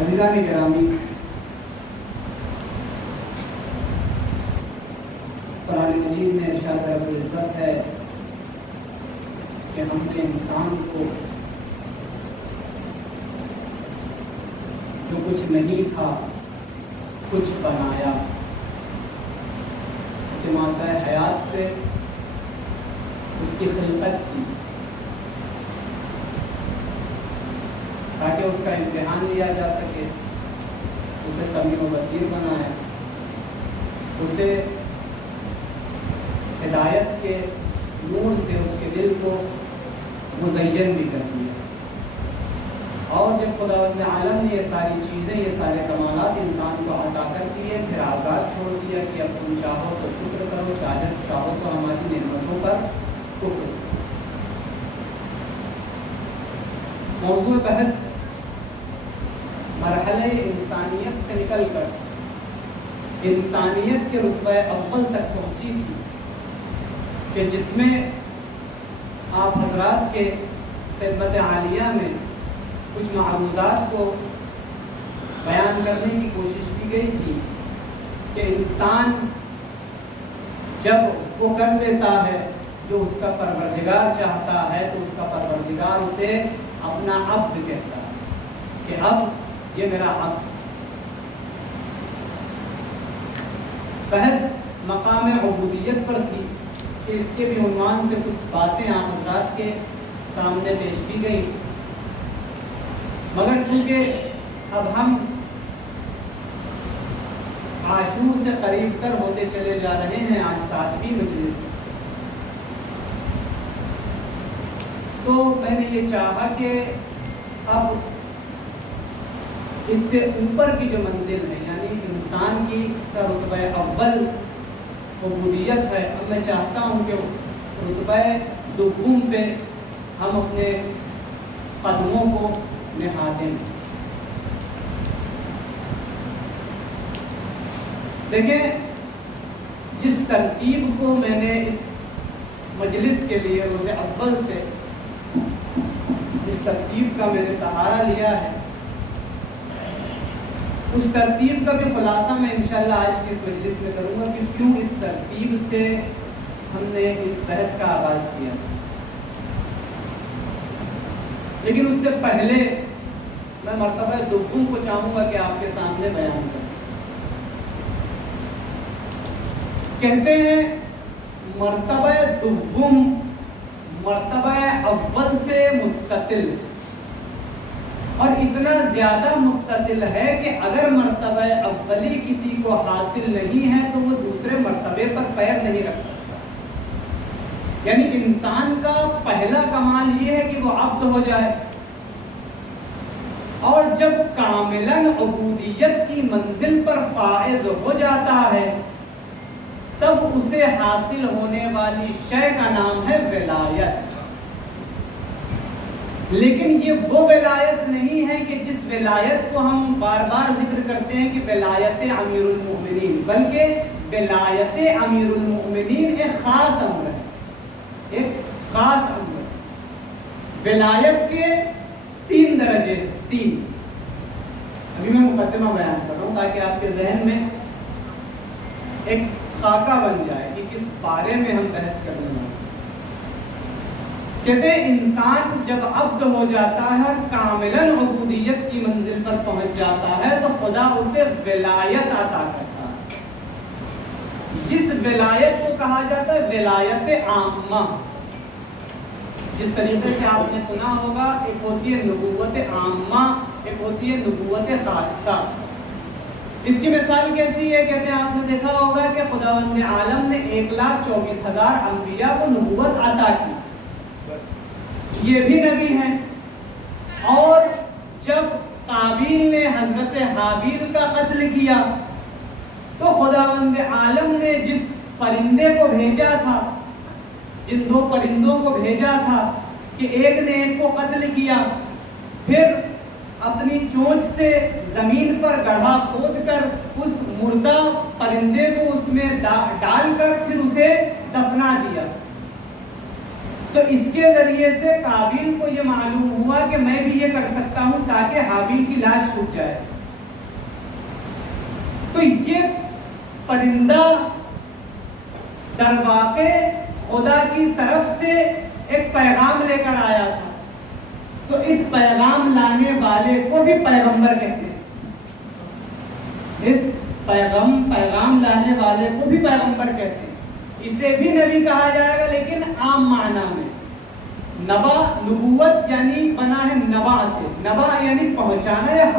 عزیزان گرامی، قرآن مجید میں ارشاد رب العزت ہے کہ ہم نے انسان کو جو کچھ نہیں تھا کچھ بنایا، اسے مادہ حیات سے اس کی خلقت کی تاکہ اس کا امتحان لیا جا سکے، اسے سمیع و بصیر بنایا، اسے ہدایت کے نور سے اس کے دل کو مزین بھی کر دیا۔ اور جب خداوند عالم نے یہ ساری چیزیں، یہ سارے کمالات انسان کو عطا کر دیے، پھر آزاد چھوڑ دیا کہ اب تم چاہو تو شکر کرو، چاہو تو ہماری نعمتوں پر کفر کرو۔ موضوع بحث مرحلہ انسانیت سے نکل کر انسانیت کے رتبہ اول تک پہنچی تھی کہ جس میں آپ حضرات کے خدمت عالیہ میں کچھ معروضات کو بیان کرنے کی کوشش کی گئی تھی کہ انسان جب وہ کر لیتا ہے جو اس کا پروردگار چاہتا ہے تو اس کا پروردگار اسے اپنا عبد کہتا ہے کہ اب یہ میرا عبد۔ بحث مقام عبودیت پر تھی کہ اس کے بھی عنوان سے کچھ باتیں آپ حضرات کے سامنے پیش کی گئی، مگر چونکہ اب ہم عاشور سے قریب تر ہوتے چلے جا رہے ہیں، آج 7ویں مجلس، تو میں نے یہ چاہا کہ اب اس سے اوپر کی جو منزل ہے، یعنی انسان کی رتبہ اول عبودیت ہے، اب میں چاہتا ہوں کہ رتبہ دوم پہ ہم اپنے قدموں کو نہادیں۔ دیکھیں، جس ترتیب کو میں نے اس مجلس کے لیے روز اول سے جس ترتیب کا میں نے سہارا لیا ہے، اس ترتیب کا بھی خلاصہ میں انشاءاللہ آج کی اس مجلس میں کروں گا کہ کیوں اس ترتیب سے ہم نے اس بحث کا آغاز کیا۔ لیکن اس سے پہلے میں مرتبہ دوم کو چاہوں گا کہ آپ کے سامنے بیان کروں۔ کہتے ہیں مرتبہ دوم مرتبہ اول سے متصل، اور اتنا زیادہ متصل ہے کہ اگر مرتبہ اولی کسی کو حاصل نہیں ہے تو وہ دوسرے مرتبے پر پیر نہیں رکھ سکتا۔ یعنی انسان کا پہلا کمال یہ ہے کہ وہ عبد ہو جائے، اور جب کاملاً عبودیت کی منزل پر فائز ہو جاتا ہے تب اسے حاصل ہونے والی شے کا نام ہے ولایت۔ لیکن یہ وہ ولایت نہیں ہے کہ جس ولایت کو ہم بار بار ذکر کرتے ہیں کہ ولایت امیر المؤمنین، بلکہ ولایت امیر المؤمنین ایک خاص امر ہے، ایک خاص امر ہے۔ ولایت کے 3 درجے، 3۔ ابھی میں مقدمہ بیان کر رہا ہوں تاکہ آپ کے ذہن میں ایک خاکہ بن جائے کہ کس بارے میں ہم بحث کرنے والے ہیں۔ کہتے ہیں انسان جب عبد ہو جاتا ہے، کاملاً عبودیت کی منزل پر پہنچ جاتا ہے تو خدا اسے ولایت عطا کرتا ہے۔ جس ولایت کو کہا جاتا ہے ولایت عامہ۔ جس طریقے سے آپ نے سنا ہوگا، ایک ہوتی ہے نبوت عامہ، ایک ہوتی ہے نبوت خاصہ۔ اس کی مثال کیسی ہے؟ کہتے ہیں آپ نے دیکھا ہوگا کہ خداوند عالم نے 1,24,000 انبیاء کو نبوت عطا کی، یہ بھی نبی ہیں۔ اور جب قابیل نے حضرت حابیل کا قتل کیا تو خداوند عالم نے جس پرندے کو بھیجا تھا، جن 2 پرندوں کو بھیجا تھا کہ ایک نے ایک کو قتل کیا، پھر اپنی چونچ سے زمین پر گڑھا کھود کر اس مردہ پرندے کو اس میں ڈال کر پھر اسے دفنا دیا، تو اس کے ذریعے سے قابیل کو یہ معلوم ہوا کہ میں بھی یہ کر سکتا ہوں تاکہ حابیل کی لاش چھوٹ جائے. تو یہ پرندہ در واقع خدا کی طرف سے ایک پیغام لے کر آیا تھا. تو اس پیغام لانے والے کو بھی پیغمبر کہتے ہیں. اس پیغام لانے والے کو بھی پیغمبر کہتے ہیں. اسے بھی نبی کہا جائے گا لیکن عام معنی میں. نبا نبوت یعنی بنا ہے نبا سے. نبا یعنی پہنچانا یا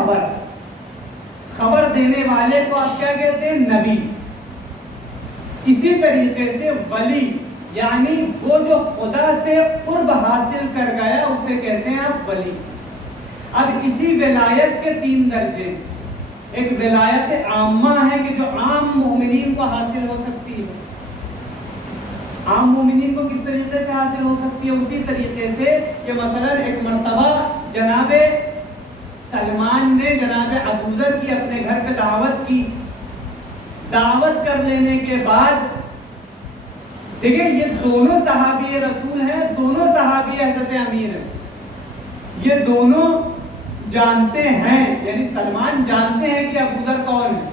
خبر دینے والے کو آپ کیا کہتے ہیں؟ نبی. اسی طریقے سے ولی یعنی وہ جو خدا سے قرب حاصل کر گیا اسے کہتے ہیں آپ ولی. اب اسی ولایت کے 3 درجے. ایک ولایت عامہ ہے کہ جو عام مومنین کو حاصل ہو سکتی ہے. عام مومنین کو کس طریقے سے حاصل ہو سکتی ہے؟ اسی طریقے سے کہ مثلا ایک مرتبہ جناب سلمان نے جناب ابوذر کی اپنے گھر پہ دعوت کی. دعوت کر لینے کے بعد دیکھیں یہ دونوں صحابی رسول ہیں, دونوں صحابی حضرت امیر ہیں. یہ دونوں جانتے ہیں, یعنی سلمان جانتے ہیں کہ ابوذر کون ہے,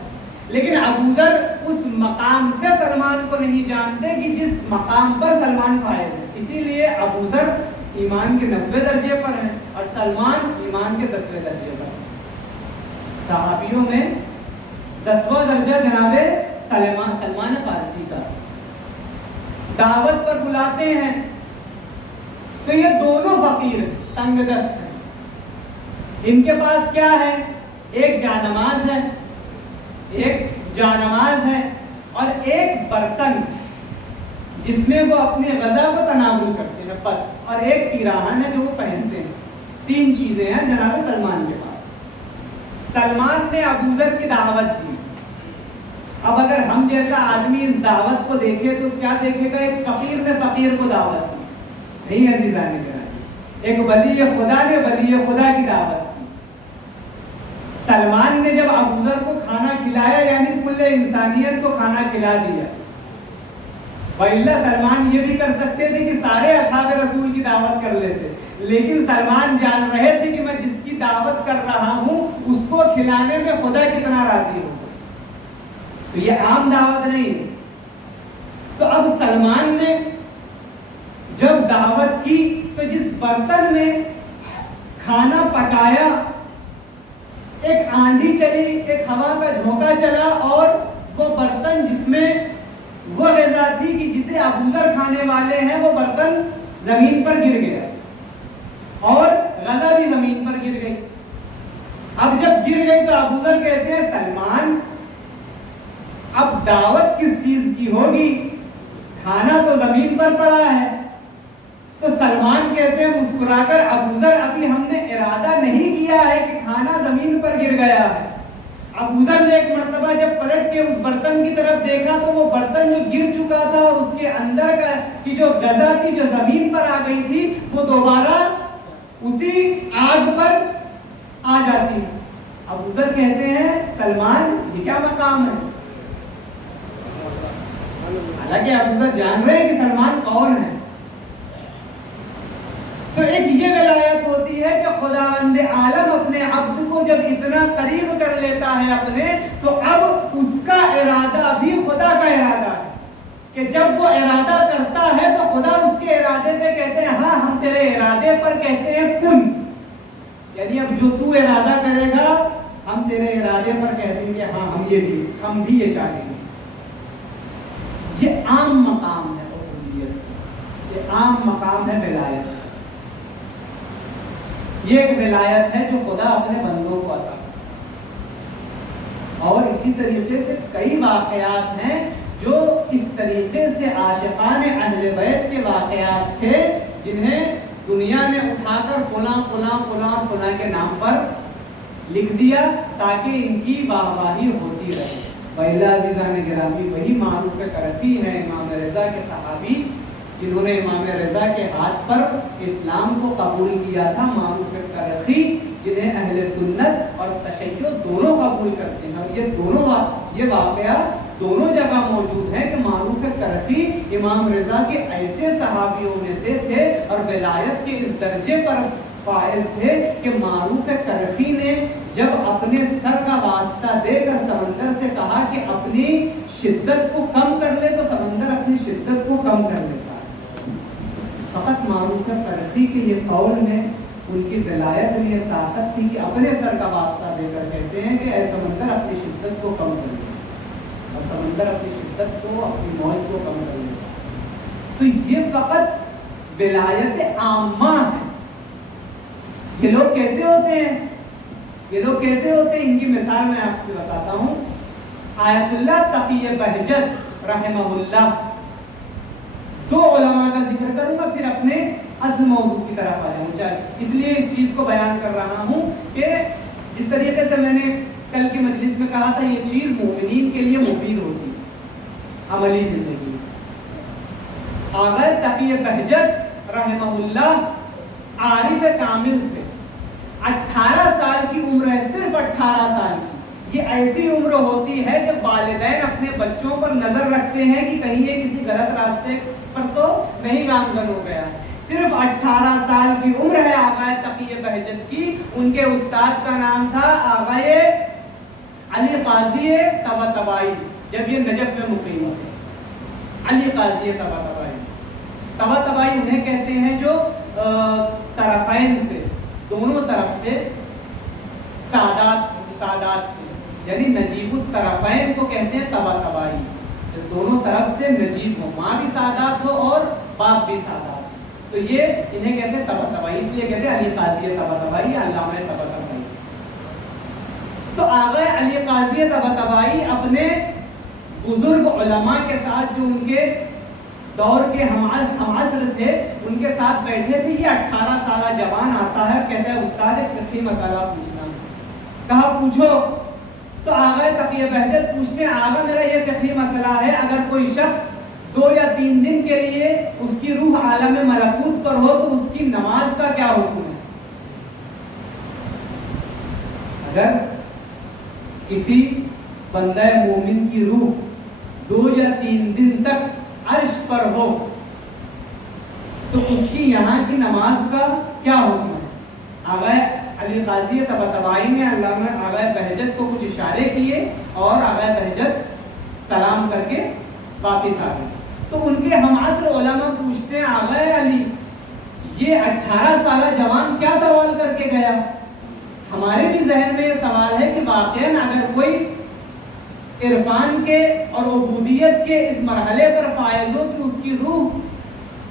لیکن ابوذر اس مقام سے سلمان کو نہیں جانتے کہ جس مقام پر سلمان فائز ہے. اسی لیے ابوذر ایمان کے 90 درجے پر ہیں اور سلمان ایمان کے 10ویں درجے پر. صحابیوں میں 10واں درجہ جناب سلمان فارسی کا. دعوت پر بلاتے ہیں تو یہ دونوں فقیر ہیں, تنگ دست ہیں. ان کے پاس کیا ہے؟ ایک جانماز ہے اور ایک برتن جس میں وہ اپنے غذا کو تناول کرتے ہیں بس, اور ایک پیراہن ہے جو وہ پہنتے ہیں. 3 چیزیں ہیں جناب سلمان کے پاس. سلمان نے ابوذر کی دعوت دی. اب اگر ہم جیسا آدمی اس دعوت کو دیکھے تو کیا دیکھے گا؟ ایک فقیر نے فقیر کو دعوت دی. نہیں عزیزان گرامی, ایک ولی خدا نے ولی خدا کی دعوت دی. سلمان نے جب ابوذر کو کھانا کھلایا یعنی کل انسانیت کو کھانا کھلا دیا. وَإِلَّا سلمان یہ بھی کر سکتے تھے کہ سارے اصحاب رسول کی دعوت کر لیتے, لیکن سلمان جان رہے تھے کہ میں جس کی دعوت کر رہا ہوں اس کو کھلانے میں خدا کتنا راضی ہوگا. تو یہ عام دعوت نہیں. تو اب سلمان نے جب دعوت کی تو جس برتن میں کھانا پکایا ایک آندھی چلی, ایک ہوا کا جھونکا چلا اور وہ برتن جس میں وہ غذا تھی کہ جسے ابوذر کھانے والے ہیں وہ برتن زمین پر گر گیا اور غذا بھی زمین پر گر گئی. اب جب گر گئی تو ابوذر کہتے ہیں سلمان اب دعوت کس چیز کی ہوگی, کھانا تو زمین پر پڑا ہے. تو سلمان کہتے ہیں مسکرا کر ابوذر ابھی ہم نے ارادہ نہیں کیا ہے کہ کھانا زمین پر گر گیا ہے. ابوذر نے ایک مرتبہ جب پلٹ کے اس برتن کی طرف دیکھا تو وہ برتن جو گر چکا تھا اور اس کے اندر کا کی جو غذا تھی جو زمین پر آ گئی تھی وہ دوبارہ اسی آگ پر آ جاتی ہے. ابوذر کہتے ہیں سلمان یہ کیا مقام ہے؟ حالانکہ ابوذر جان رہے ہیں کہ سلمان کون ہے. تو ایک یہ ولایت ہوتی ہے کہ خداوند عالم اپنے عبد کو جب اتنا قریب کر لیتا ہے اپنے, تو اب اس کا ارادہ بھی خدا کا ارادہ ہے کہ جب وہ ارادہ کرتا ہے تو خدا اس کے ارادے پہ کہتے ہیں ہاں ہم تیرے ارادے پر کہتے ہیں کن. یعنی اب جو تو ارادہ کرے گا ہم تیرے ارادے پر کہہ دیں گے ہاں ہم بھی یہ چاہیں گے. یہ عام مقام ہے عبودیت, یہ عام مقام ہے ولایت. یہ ایک ولایت ہے جو خدا اپنے بندوں کو عطا کرتا ہے. اور اسی طریقے سے کئی واقعات ہیں جو اس طریقے سے عاشقان اہل بیت کے واقعات تھے جنہیں دنیا نے اٹھا کر فلاں فلاں فلاں فلاں کے نام پر لکھ دیا تاکہ ان کی واہواہی ہوتی رہے. وَإِلَّا عزیزان گرامی وہی معروف کرتی ہیں امام رضا کے صحابی جنہوں نے امام رضا کے ہاتھ پر اسلام کو قبول کیا تھا. معروف کرخی جنہیں اہل سنت اور تشیع دونوں قبول کرتے ہیں. اور یہ دونوں یہ واقعہ دونوں جگہ موجود ہیں کہ معروف کرخی امام رضا کے ایسے صحابیوں میں سے تھے اور ولایت کے اس درجے پر فائز تھے کہ معروف کرخی نے جب اپنے سر کا واسطہ دے کر سمندر سے کہا کہ اپنی شدت کو کم کر لے، تو سمندر اپنی شدت کو کم کر لیتا ہے۔ فقط معروف کرخی کے یہ قول میں ان کی ولایت میں یہ طاقت تھی کہ اپنے سر کا واسطہ دے کر کہتے ہیں کہ اے سمندر اپنی شدت کو کم کر لے، اور سمندر اپنی شدت کو، اپنی موج کو کم کر لیتا ہے۔ تو یہ فقط ولایت عامہ ہے۔ یہ لوگ کیسے ہوتے ہیں؟ یہ لوگ کیسے ہوتے ہیں؟ ان کی مثال میں آپ سے بتاتا ہوں۔ آیت اللہ تقی بہجت رحمہ اللہ، دو علماء کا ذکر کروں گا پھر اپنے اصل موضوع کی طرف آ جاؤں۔ اس لیے اس چیز کو بیان کر رہا ہوں کہ جس طریقے سے میں نے کل کی مجلس میں کہا تھا، یہ چیز مومنین کے لیے مفید ہوتی ہے عملی زندگی میں۔ آغا تقی بہجت رحمہ اللہ عارف کامل تھے، 18 سال کی عمر ہے، صرف 18 سال کی۔ یہ ایسی عمر ہوتی ہے جب والدین اپنے بچوں پر نظر رکھتے ہیں کہ کہیں یہ کسی غلط راستے پر تو نہیں گامزن ہو گیا۔ صرف 18 سال کی عمر ہے آغا تقی بہجت کی۔ ان کے استاد کا نام تھا آغا علی قاضی طباطبائی، جب یہ نجف میں مقیم ہوتے۔ علی قاضی طباطبائی، طباطبائی انہیں کہتے ہیں جو طرفین سے، دونوں طرف سے سادات سے، یعنی نجیب الطرفین کو کہتے ہیں طباطبائی، دونوں طرف سے نجیب ہو، ماں بھی سادات ہو اور باپ بھی سادات ہو، تو یہ انہیں کہتے ہیں طباطبائی، اس لیے کہتے ہیں علی قاضی طباطبائی، علامہ طباطبائی۔ تو آغا علی قاضی طباطبائی اپنے بزرگ علماء کے ساتھ جو ان کے دور کے ہم عصر تھے ان کے ساتھ بیٹھے تھے۔ یہ 18 سالہ جوان آتا ہے، کہتا ہے استاد ایک فقہی مسئلہ پوچھنا۔ کہا پوچھو۔ تو آغا تقی بہجت پوچھتے ہیں آغا میرا یہ فقہی مسئلہ ہے، اگر کوئی شخص 2 یا 3 دن کے لیے اس کی روح عالم ملکوت پر ہو تو اس کی نماز کا کیا حکم ہے؟ اگر کسی بندہ مومن کی روح 2 یا 3 دن تک عرش پر ہو تو اس کی یہاں کی نماز کا کیا حکم ہے؟ آغا علی قاضی طباطبائی نے علامہ آغا بہجت کو کچھ اشارے کیے اور آغا بہجت سلام کر کے واپس آ گئے۔ تو ان کے ہم عصر علماء پوچھتے ہیں آغا علی یہ 18 سالہ جوان کیا سوال کر کے گیا؟ ہمارے بھی ذہن میں یہ سوال ہے کہ واقعاً اگر کوئی عرفان کے اور عبودیت کے اس مرحلے پر فائز ہو کہ اس کی روح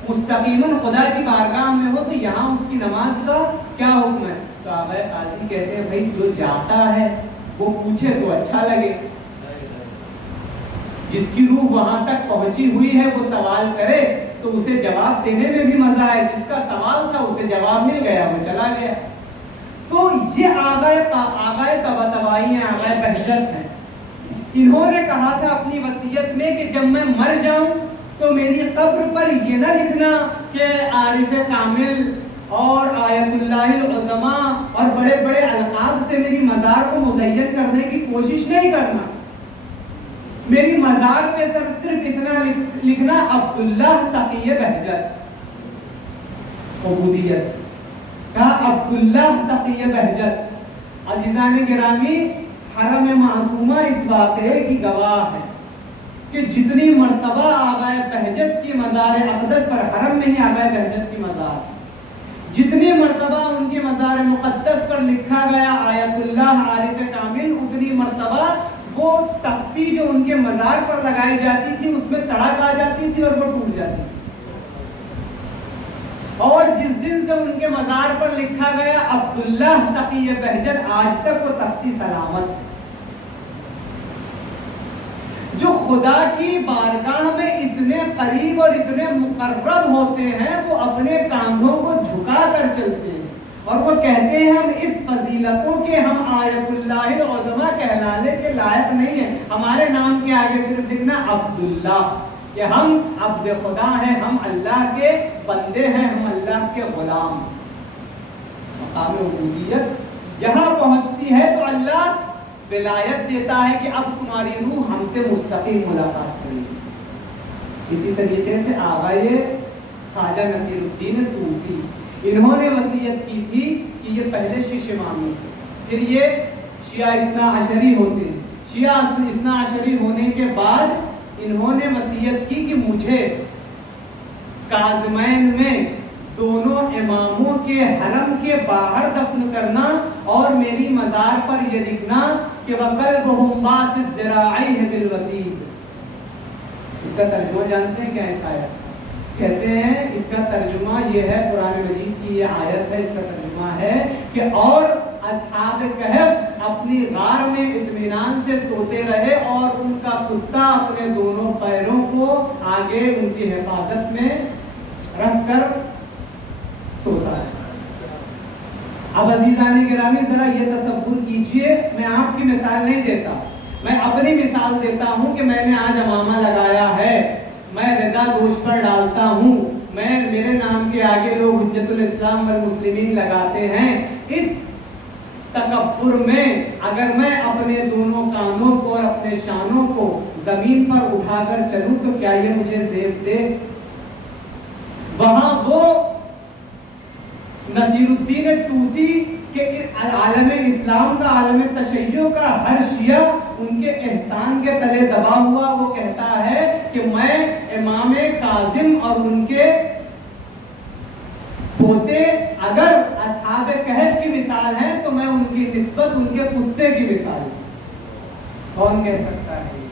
مستقیماً خدا کی بارگاہ میں ہو تو یہاں اس کی نماز کا کیا حکم ہے؟ تو آغا قاضی کہتے ہیں بھائی جو جاتا ہے وہ پوچھے تو اچھا لگے، جس کی روح وہاں تک پہنچی ہوئی ہے وہ سوال کرے تو اسے جواب دینے میں بھی مزہ ہے، جس کا سوال تھا اسے جواب مل گیا وہ چلا گیا۔ تو یہ آغا طباطبائی ہیں، آغا بہجت ہیں۔ انہوں نے کہا تھا اپنی وصیت میں کہ جب میں مر جاؤں تو میری قبر پر یہ نہ لکھنا کہ عارف کامل اور آیت اللہ العظماء اور بڑے بڑے القاب سے میری مزار کو مزین کرنے کی کوشش نہیں کرنا، میری مزار پہ صرف اتنا لکھنا عبداللہ تقی بہجت، عبودیت کہا عبداللہ تقی بہجت۔ عزیزان گرامی، حرم معصومہ اس واقعے کی گواہ ہے کہ جتنی مرتبہ آغا بہجت کی مزار اقدس پر، حرم میں ہی آغا بہجت کی مزار، جتنی مرتبہ ان کی مزار مقدس پر لکھا گیا آیت اللہ عارف کامل، اتنی مرتبہ وہ تختی جو ان کے مزار پر لگائی جاتی تھی اس میں تڑک آ جاتی تھی اور وہ ٹوٹ جاتی تھی۔ اور جس دن سے ان کے مزار پر لکھا گیا عبداللہ تقی بہجت، آج تک وہ تختی سلامت ہے۔ جو خدا کی بارگاہ میں اتنے قریب اور اتنے مقرب ہوتے ہیں وہ اپنے کاندھوں کو جھکا کر چلتے ہیں اور وہ کہتے ہیں ہم اس فضیلتوں کے، ہم آیت اللہ العظماء کہلانے کے لائق نہیں ہیں، ہمارے نام کے آگے صرف لکھنا عبداللہ، کہ ہم عبد خدا ہیں، ہم اللہ کے بندے ہیں، ہم اللہ کے غلام۔ مقام عبودیت یہاں پہنچتی ہے تو اللہ ولایت دیتا ہے کہ اب تمہاری روح ہم سے مستقیم ملاقات کرے گی. اسی طریقے سے آغائے خواجہ نصیر الدین طوسی، انہوں نے وصیت کی تھی کہ یہ پہلے شیش امامی تھے، پھر یہ شیعہ اثنا عشری ہوتے ہیں. شیعہ اثنا عشری ہونے کے بعد انہوں نے وصیت کی کہ مجھے کاظمین میں دونوں اماموں کے حرم کے باہر دفن کرنا اور میری مزار پر یہ لکھنا کہ وَقَلْبُهُمْ بَاسِطٌ ذِرَاعَيْهِ بِالْوَتِيدِ. اس کا ترجمہ جانتے ہیں کیا ہے؟ اس آیت کہتے ہیں اس کا ترجمہ یہ ہے، قرآن مجید کی یہ آیت ہے، اس کا ترجمہ ہے کہ اور اصحاب کہف اپنی غار میں اطمینان سے سوتے رہے اور ان کا کتا اپنے دونوں پیروں کو آگے ان کی حفاظت میں رکھ کر سوتا ہے. اب عزیزان گرامی ذرا یہ تصور کیجئے، میں آپ کی مثال نہیں دیتا، میں اپنی مثال دیتا ہوں کہ میں نے آج امامہ لگایا ہے، میں ردا دوش پر ڈالتا ہوں، میرے نام کے آگے لوگ حجت الاسلام والمسلمین لگاتے ہیں. اس تکبر میں اگر میں اپنے دونوں کانوں کو اور اپنے شانوں کو زمین پر اٹھا کر چلوں تو کیا یہ مجھے زیب دے؟ وہاں وہ نصیر الدین طوسی کہ عالم اسلام کا، عالم تشیع کا ہر شیعہ ان کے احسان کے تلے دبا ہوا، وہ کہتا ہے کہ میں امام کاظم اور ان کے پوتے اگر اصحاب کہف کی مثال ہیں تو میں ان کی نسبت ان کے کتے کی مثال ہوں. کون کہہ سکتا ہے؟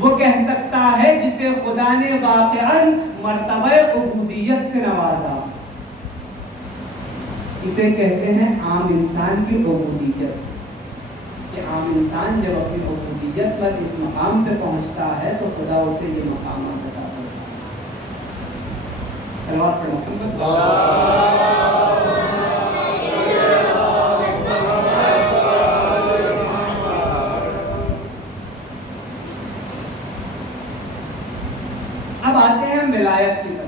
وہ کہہ سکتا ہے جسے خدا نے واقعاً مرتبہ عبودیت سے نوازا. اسے کہتے ہیں عام انسان کی عبودیت، کہ عام انسان جب اپنی عبودیت پر اس مقام پہ پہنچتا ہے تو خدا اسے یہ مقام عطا کرتا ہے. صلوات پڑھو محمد. اب آتے ہیں ہم ولایت کی طرف.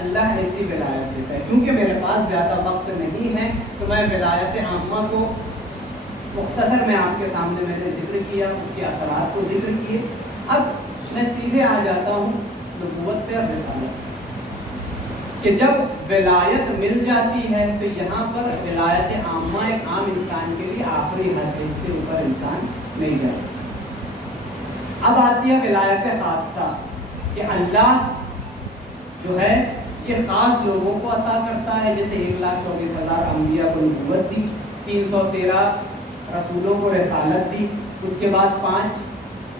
اللہ ایسی ولایت دیتا ہے. کیونکہ میرے پاس زیادہ وقت نہیں ہے تو میں ولایت عامہ کو مختصر میں آپ کے سامنے میں نے ذکر کیا، اس کے اثرات کو ذکر کیے. اب میں سیدھے آ جاتا ہوں نبوت پہ اور رسالت، کہ جب ولایت مل جاتی ہے تو یہاں پر ولایت عامہ ایک عام انسان کے لیے آخری حد ہے، اس کے اوپر انسان نہیں جا سکتا. اب آتی ہے ولایت خاصہ، کہ اللہ جو ہے یہ خاص لوگوں کو عطا کرتا ہے. جیسے 1,24,000 انبیاء کو نبوت دی، 313 رسولوں کو رسالت دی، اس کے بعد 5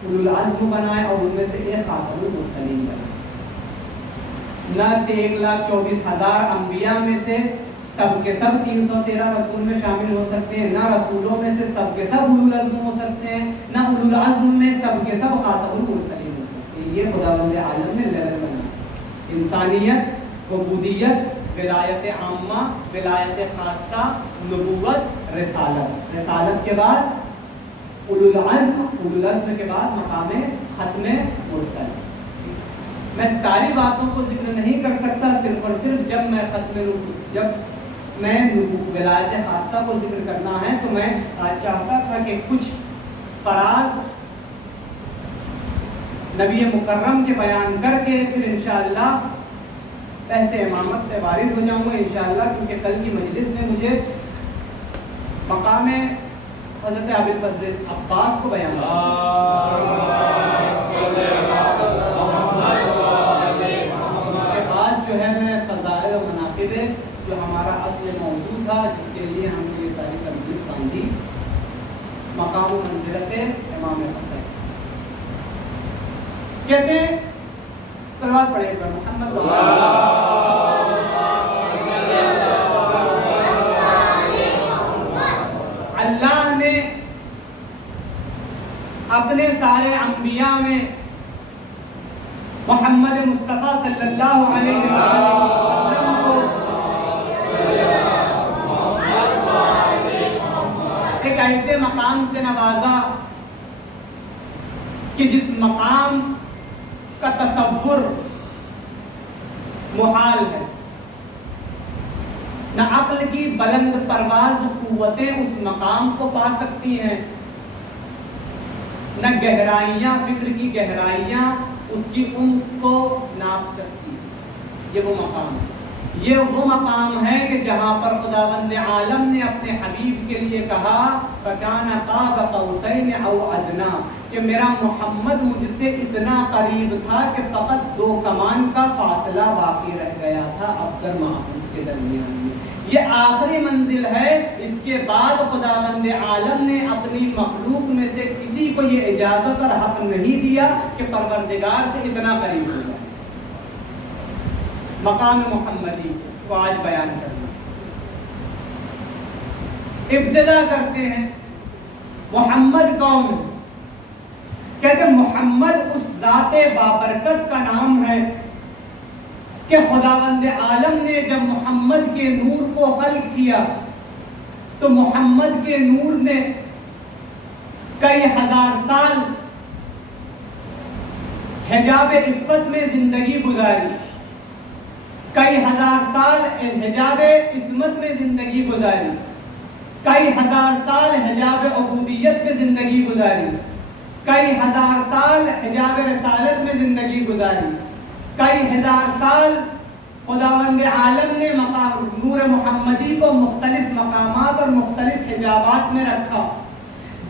اولو العزم بنائے اور ان میں سے ایک خاتم المرسلین بنائے. نہ 1,24,000 انبیاء میں سے سب کے سب 313 رسول میں شامل ہو سکتے ہیں، نہ رسولوں میں سے سب کے سب اولو العزم ہو سکتے ہیں، نہ اولو العزم میں سب کے سب خاتم المرسلین ہو سکتے ہیں. یہ خداوند عالم نے لیول بنا. انسانیت، عبودیت، ولایت عامہ، ولایت خاصہ، نبوت، رسالت. رسالت کے بعد اولو العزم، اولو العزم کے بعد مقام ختم مرسل. میں ساری باتوں کو ذکر نہیں کر سکتا، صرف اور صرف جب میں ولایت خاصہ کو ذکر کرنا ہے تو میں چاہتا تھا کہ کچھ فراز نبی مکرم کے بیان کر کے پھر انشاءاللہ بحث امامت پہ وارد ہو جاؤں گا انشاءاللہ، کیونکہ کل کی مجلس میں مجھے مقام حضرت ابوالفضل عباس کو بیان اس کے بعد جو ہے میں فضائل و مناقب جو ہمارا اصل موضوع تھا، جس کے لیے ہم نے یہ ساری ترتیب باندھی، مقام و منزلت امام حسین. کہتے ہیں صلوات پڑھیں پر محمد اللہ نے اپنے سارے انبیاء میں محمد مصطفیٰ صلی اللہ علیہ وسلم کو ایک ایسے مقام سے نوازا کہ جس مقام کا تصور محال ہے. نہ عقل کی بلند پرواز قوتیں اس مقام کو پا سکتی ہیں، نہ گہرائیاں، فکر کی گہرائیاں اس کی عمق کو ناپ سکتی. یہ وہ مقام ہے، یہ وہ مقام ہے کہ جہاں پر خداوند عالم نے اپنے حبیب کے لیے کہا فَكَانَ قَابَ قَوْسَيْنِ أَوْ أَدْنَىٰ، کہ میرا محمد مجھ سے اتنا قریب تھا کہ فقط 2 کمان کا فاصلہ باقی رہ گیا تھا ابتر محبوب کے درمیان میں. یہ آخری منزل ہے. اس کے بعد خداوند عالم نے اپنی مخلوق میں سے کسی کو یہ اجازت اور حق نہیں دیا کہ پروردگار سے اتنا قریب ہو جائے. مقام محمدی کو آج بیان کرنا. ابتدا کرتے ہیں محمد کون ہے؟ کہتے ہیں محمد اس ذات بابرکت کا نام ہے کہ خداوند عالم نے جب محمد کے نور کو خلق کیا تو محمد کے نور نے کئی ہزار سال حجاب عفت میں زندگی گزاری، کئی ہزار سال حجاب عصمت میں زندگی گزاری، کئی ہزار سال حجاب عبودیت میں زندگی گزاری، کئی ہزار سال حجاب رسالت میں زندگی گزاری، کئی ہزار سال خداوند عالم نے نور محمدی کو مختلف مقامات اور مختلف حجابات میں رکھا.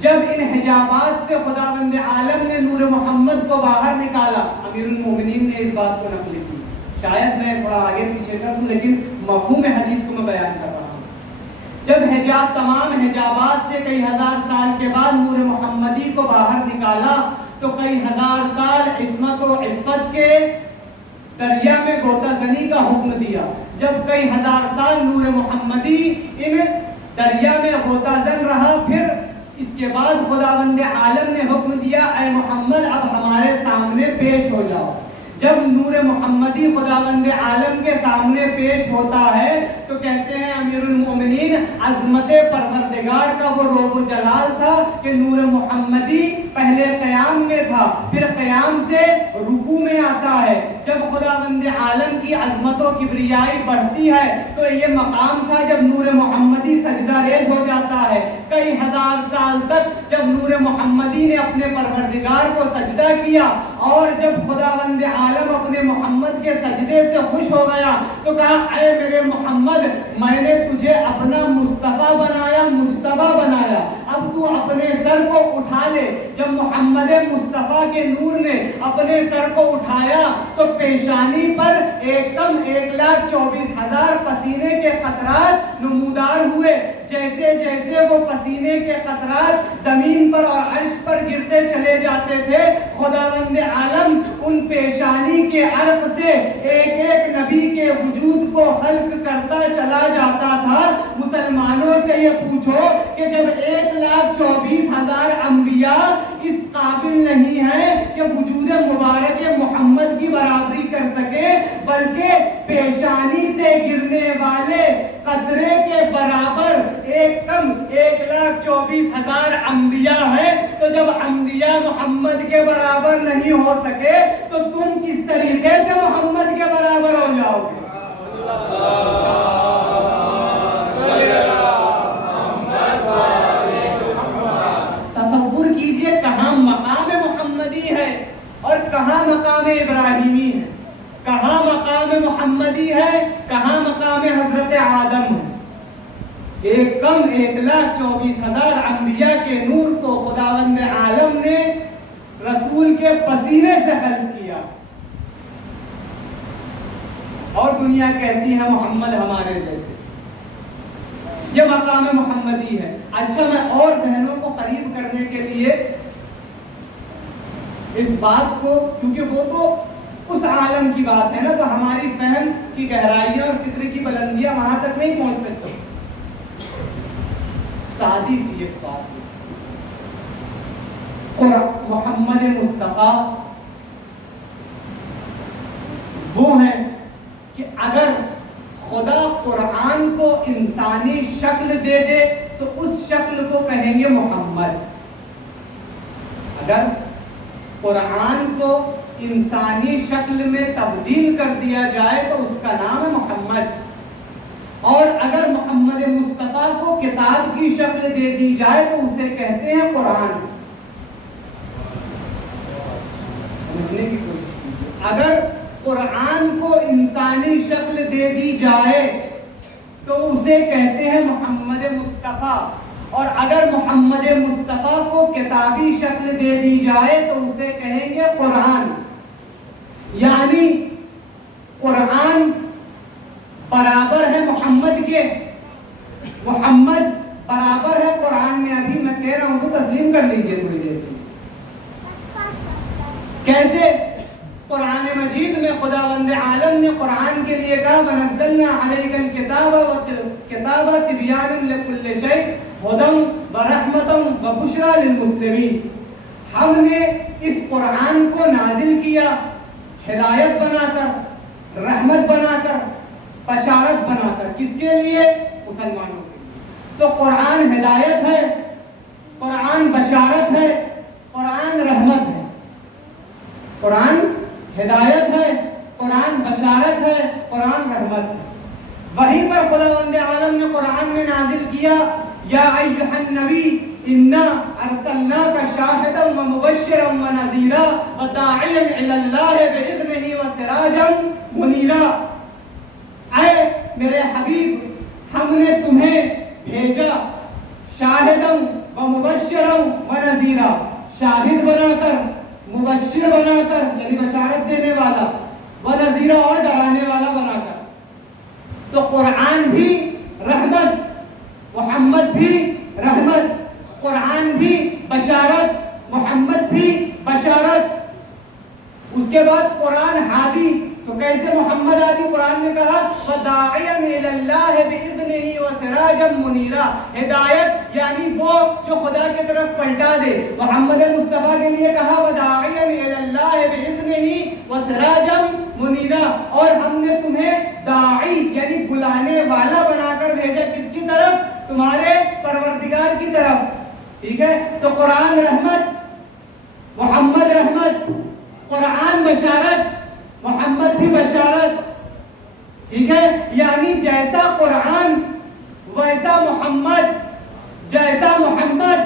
جب ان حجابات سے خداوند عالم نے نور محمد کو باہر نکالا، امیر المومنین نے اس بات کو نقل کی. شاید میں تھوڑا آگے پیچھے کر دوں لیکن مفہوم حدیث کو میں بیان کر رہا ہوں. جب حجاب تمام حجابات سے کئی ہزار سال کے بعد نور محمدی کو باہر نکالا تو کئی ہزار سال عصمت و عفت کے دریا میں غوطہ زنی کا حکم دیا. جب کئی ہزار سال نور محمدی ان دریا میں غوطہ زن رہا، پھر اس کے بعد خداوند عالم نے حکم دیا اے محمد اب ہمارے سامنے پیش ہو جاؤ. جب نور محمدی خداوند عالم کے سامنے پیش ہوتا ہے تو کہتے ہیں امیر المومنین عظمت پروردگار کا وہ روب و جلال تھا کہ نور محمدی پہلے قیام میں تھا، پھر قیام سے رکوع میں آتا ہے. جب خداوند عالم کی عظمت و کبریائی بڑھتی ہے تو یہ مقام تھا جب نور محمدی سجدہ ریز ہو جاتا ہے. کئی ہزار سال تک جب نور محمدی نے اپنے پروردگار کو سجدہ کیا اور جب خداوند عالم اپنے محمد کے سجدے سے خوش ہو گیا تو کہا اے میرے محمد میں نے تجھے اپنا مصطفیٰ بنایا، مجتبی بنایا، اب تو اپنے سر کو اٹھا لے. جب محمد مصطفیٰ کے نور نے اپنے سر کو اٹھایا تو پیشانی پر ایک کم 1,24,000 پسینے کے قطرات نمودار ہوئے. جیسے جیسے وہ پسینے کے قطرات زمین پر اور عرش پر گرتے چلے جاتے تھے خداوند عالم ان پیشانی کے عرق سے ایک ایک نبی کے وجود کو خلق کرتا چلا جاتا تھا. مسلمانوں سے یہ پوچھو کہ جب 1,24,000 انبیاء اس قابل نہیں ہیں کہ وجود مبارک محمد کی برابری کر سکے بلکہ پیشانی سے گرنے والے قطرے کے برابر ایک کم 1,24,000 انبیاء ہیں، تو جب انبیاء محمد کے برابر نہیں ہو سکے تو تم کس طریقے سے محمد کے برابر ہو جاؤ گے؟ تصور کیجئے کہاں مقام محمدی ہے اور کہاں مقام ابراہیمی ہے، کہاں مقام محمدی ہے، کہاں مقام حضرت آدم ہے. ایک کم 1,24,000 انبیاء کے نور کو خداوند عالم نے رسول کے پسینے سے خلق کیا اور دنیا کہتی ہے محمد ہمارے جیسے. یہ مقام محمدی ہے. اچھا میں اور ذہنوں کو قریب کرنے کے لیے اس بات کو، کیونکہ وہ تو اس عالم کی بات ہے نا، تو ہماری فہم کی گہرائیاں اور فکر کی بلندیاں وہاں تک نہیں پہنچ سکتی. سادی سی ایک بات محمد مصطفیٰ وہ ہیں کہ اگر خدا قرآن کو انسانی شکل دے دے تو اس شکل کو کہیں گے محمد. اگر قرآن کو انسانی شکل میں تبدیل کر دیا جائے تو اس کا نام ہے محمد. اور اگر محمد مصطفیٰ کو کتاب کی شکل دے دی جائے تو اسے کہتے ہیں قرآن. اگر قرآن کو انسانی شکل دے دی جائے تو اسے کہتے ہیں محمد مصطفیٰ، اور اگر محمد مصطفیٰ کو کتابی شکل دے دی جائے تو اسے کہیں گے قرآن۔ یعنی قرآن برابر ہے محمد کے، محمد برابر ہے قرآن میں۔ ابھی میں کہہ رہا ہوں تو تسلیم کر لیجیے تھوڑی دیر کے۔ کیسے؟ قرآن مجید میں خداوند عالم نے قرآن کے لیے کہا وَنَزَّلْنَا عَلَيْكَ الْكِتَابَ وَالْكِتَابَ تِبْيَانًا لِكُلِّ شَيْءٍ هُدًى وَرَحْمَةً وَبُشْرَى لِلْمُسْلِمِينَ۔ ہم نے اس قرآن کو نازل کیا ہدایت بنا کر، رحمت بنا کر، بشارت بنا کر۔ کس کے لیے؟ مسلمانوں کے لیے۔ تو قرآن ہدایت ہے، قرآن بشارت ہے، قرآن رحمت ہے۔ قرآن ہدایت ہے، قرآن بشارت ہے، قرآن رحمت ہے۔ وہیں پر خداوند عالم نے قرآن میں نازل کیا یا ایھا النبی انا ارسلناک شاہدا ومبشرا ونذیرا وداعیا الی اللہ باذنہ وسراجا منیرا۔ اے میرے حبیب، ہم نے تمہیں بھیجا شاہدا ومبشرا ونذیرا، شاہد بنا کر، مبشر بنا کر یعنی بشارت دینے والا، ونذیرا اور ڈرانے والا بنا کر۔ تو قرآن بھی رحمت، محمد بھی رحمت، قرآن بھی بشارت، محمد بھی بشارت۔ اس کے بعد قرآن ہادی، تو کیسے محمد ہادی؟ قرآن نے کہا وَدَاعِيًا إِلَى اللَّهِ بِإِذْنِهِ وَسِرَاجًا مُنِيرًا، ہدایت یعنی وہ جو خدا کی طرف پلٹا دے۔ محمد مصطفیٰ کے لیے کہا وَدَاعِيًا إِلَى اللَّهِ بِإِذْنِهِ وَسِرَاجًا مُنِيرًا، اور ہم نے تمہیں داعی یعنی بلانے والا بنا کر بھیجا۔ کس کی طرف؟ تمہارے پروردگار کی طرف۔ ٹھیک ہے؟ تو قرآن رحمت، محمد رحمت، قرآن بشارت، محمد بھی بشارت۔ ٹھیک ہے؟ یعنی جیسا قرآن ویسا محمد، جیسا محمد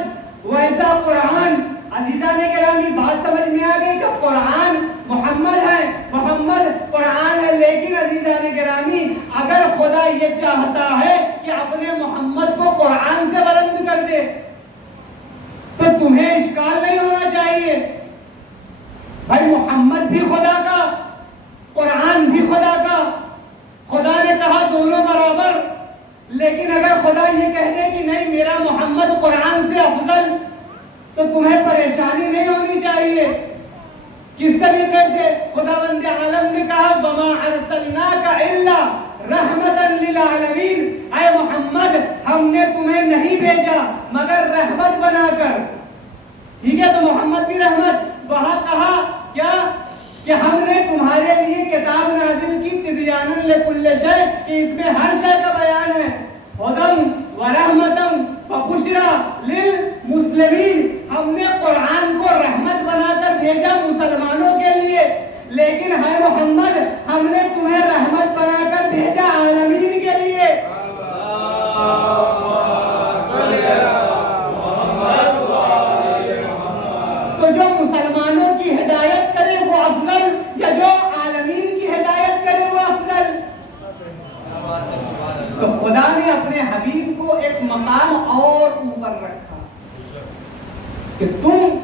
ویسا قرآن۔ عزیزان گرامی، بات سمجھ میں آ گئی کہ قرآن محمد ہے، محمد قرآن ہے۔ لیکن عزیزان گرامی، اگر خدا یہ چاہتا ہے کہ اپنے محمد کو قرآن سے بلند کر دے تو تمہیں اشکال نہیں ہونا چاہیے۔ بھائی محمد بھی خدا کا، قرآن بھی خدا کا، خدا نے کہا دونوں برابر۔ لیکن اگر خدا یہ کہہ دے کہ نہیں میرا محمد قرآن سے افضل، تو تمہیں پریشانی نہیں ہونی چاہیے۔ کس طریقے سے؟ خداوند عالم نے کہا وَمَا أَرْسَلْنَاكَ إِلَّا رَحْمَةً لِلْعَالَمِينَ، اے محمد ہم نے تمہیں نہیں بھیجا مگر رحمت بنا کر۔ ٹھیک ہے؟ تو محمد بھی رحمت۔ وہاں کہا کیا کہ ہم نے تمہارے لیے کتاب نازل کی تبیانا لکل شیء، کہ اس میں ہر شے کا بیان ہے، ہدی ورحمۃ وبشریٰ للمسلمین۔ ہم نے قرآن کو رحمت بنا کر بھیجا مسلمانوں کے لیے، لیکن ہے محمد ہم نے تمہیں رحمت بنا کر بھیجا عالمین کے لیے۔ تو جو مسلمانوں کی ہدایت کرے وہ افضل، یا جو عالمین کی ہدایت کرے وہ افضل؟ تو خدا نے اپنے حبیب کو ایک مقام اور اوپر رکھا کہ تم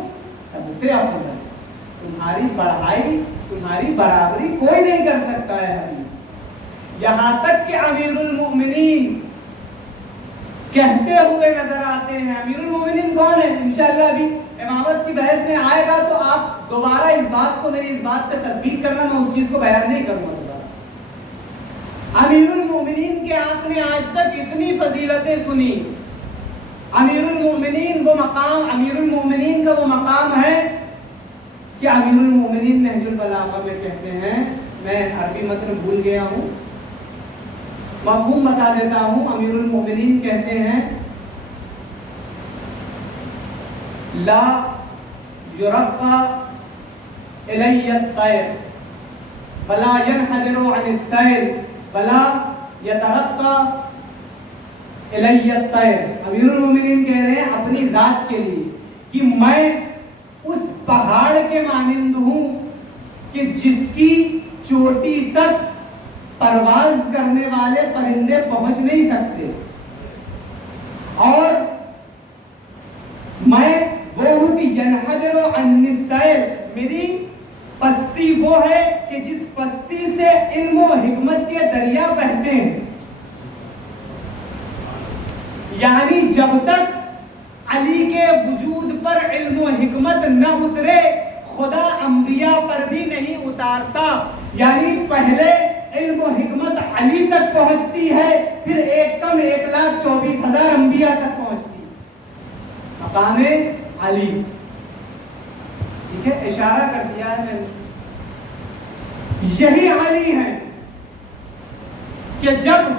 سب سے افضل، تمہاری بڑھائی، تمہاری برابری کوئی نہیں کر سکتا ہے حبیب۔ یہاں تک کہ امیر المؤمنین کہتے ہوئے نظر آتے ہیں۔ امیر المؤمنین کون ہے؟ انشاءاللہ ابھی امامت کی بحث میں آئے گا تو آپ دوبارہ اس بات کو، میری اس بات پہ تطبیق کرنا، میں اس چیز کو بیان نہیں کروں گا دوبارہ۔ امیر المؤمنین کے آپ نے آج تک اتنی فضیلتیں سنی۔ امیر المؤمنین وہ مقام، امیر المؤمنین کا وہ مقام ہے کہ امیر المؤمنین نہج البلاغہ میں کہتے ہیں، میں عربی متن بھول گیا ہوں، مفہوم بتا دیتا ہوں۔ امیر المؤمنین کہتے ہیں لا یرقى الی الطیر ولا ينحدر عن السیل ولا یترقى الی الطیر۔ امیر المؤمنین کہہ رہے ہیں اپنی ذات کے لیے کہ میں اس پہاڑ کے مانند ہوں کہ جس کی چوٹی تک پرواز کرنے والے پرندے پہنچ نہیں سکتے، اور میں وہ ہوں کہ ینحدر عن السیل، میری پستی وہ ہے کہ جس پستی سے علم و حکمت کے دریا بہتے ہیں. یعنی جب تک علی کے وجود پر علم و حکمت نہ اترے خدا انبیاء پر بھی نہیں اتارتا. یعنی پہلے علم و حکمت علی تک پہنچتی ہے، پھر ایک کم 1,24,000 انبیاء تک پہنچتی ہے. مقام علی، ٹھیک ہے، اشارہ کر دیا ہے میں نے. یہی علی ہے کہ جب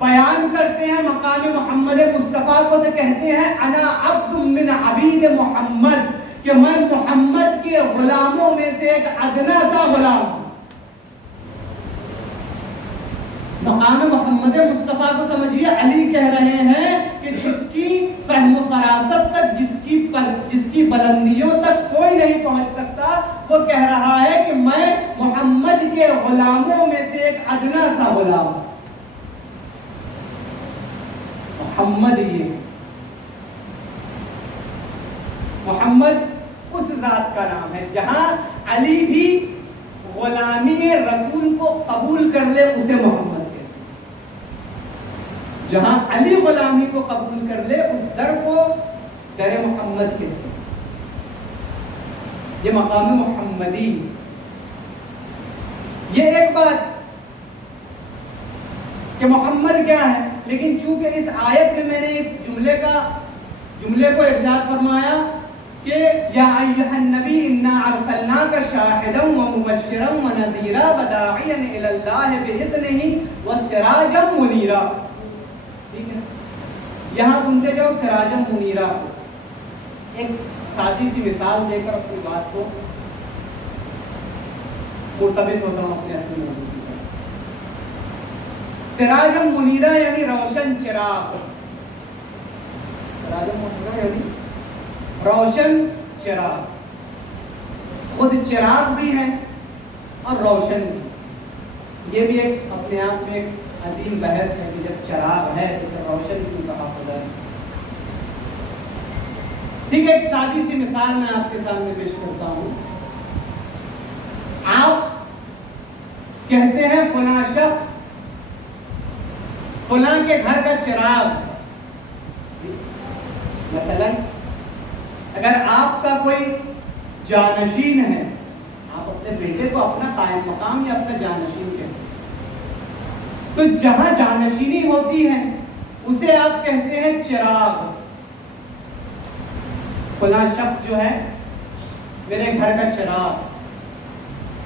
بیان کرتے ہیں مقام محمد مصطفیٰ کو تو کہتے ہیں انا عبد من عبید محمد، کہ میں محمد کے غلاموں میں سے ایک ادنا سا غلام ہوں. مقام محمد مصطفیٰ کو سمجھیے علی کہہ رہے ہیں کہ جس کی فہم و فراست تک، جس کی بلندیوں تک کوئی نہیں پہنچ سکتا، وہ کہہ رہا ہے کہ میں محمد کے غلاموں میں سے ایک ادنا سا غلام ہوں. محمد، یہ محمد اس ذات کا نام ہے. جہاں علی بھی غلامی رسول کو قبول کر لے اسے محمد کہتے ہیں. جہاں علی غلامی کو قبول کر لے اس در کو در محمد کہتے ہیں. یہ مقام محمدی. یہ ایک بات کہ محمد کیا ہے، لیکن چونکہ اس آیت میں میں نے اس جملے کو ارشاد فرمایا کہ یا ایھا النبی انا ارسلناک شاہدا ومبشرا ونذیرا وداعیا الی اللہ باذنہ وسراجا منیرا. ٹھیک ہے، یہاں سنتے جاؤ سراجا منیرا. ایک سادی سی مثال دے کر اپنی بات کو مرتبط ہوتا ہوں اپنے اصل موضوع کی طرف. سراجا منیرا یعنی روشن چراغ. سراجا منیرا یعنی روشن چراغ. خود چراغ بھی ہے اور روشن بھی. یہ بھی ایک اپنے آپ میں ایک عظیم بحث ہے کہ جب چراغ ہے تو روشن کیوں کہا خدا ہے. ٹھیک ہے، ایک سادی سی مثال میں آپ کے سامنے پیش کرتا ہوں. آپ کہتے ہیں فلاں شخص فلاں کے گھر کا چراغ. مثلا اگر آپ کا کوئی جانشین ہے، آپ اپنے بیٹے کو اپنا قائم مقام یا اپنا جانشین کہتے ہیں، تو جہاں جانشینی ہوتی ہے اسے آپ کہتے ہیں چراغ. فلاں شخص جو ہے میرے گھر کا چراغ،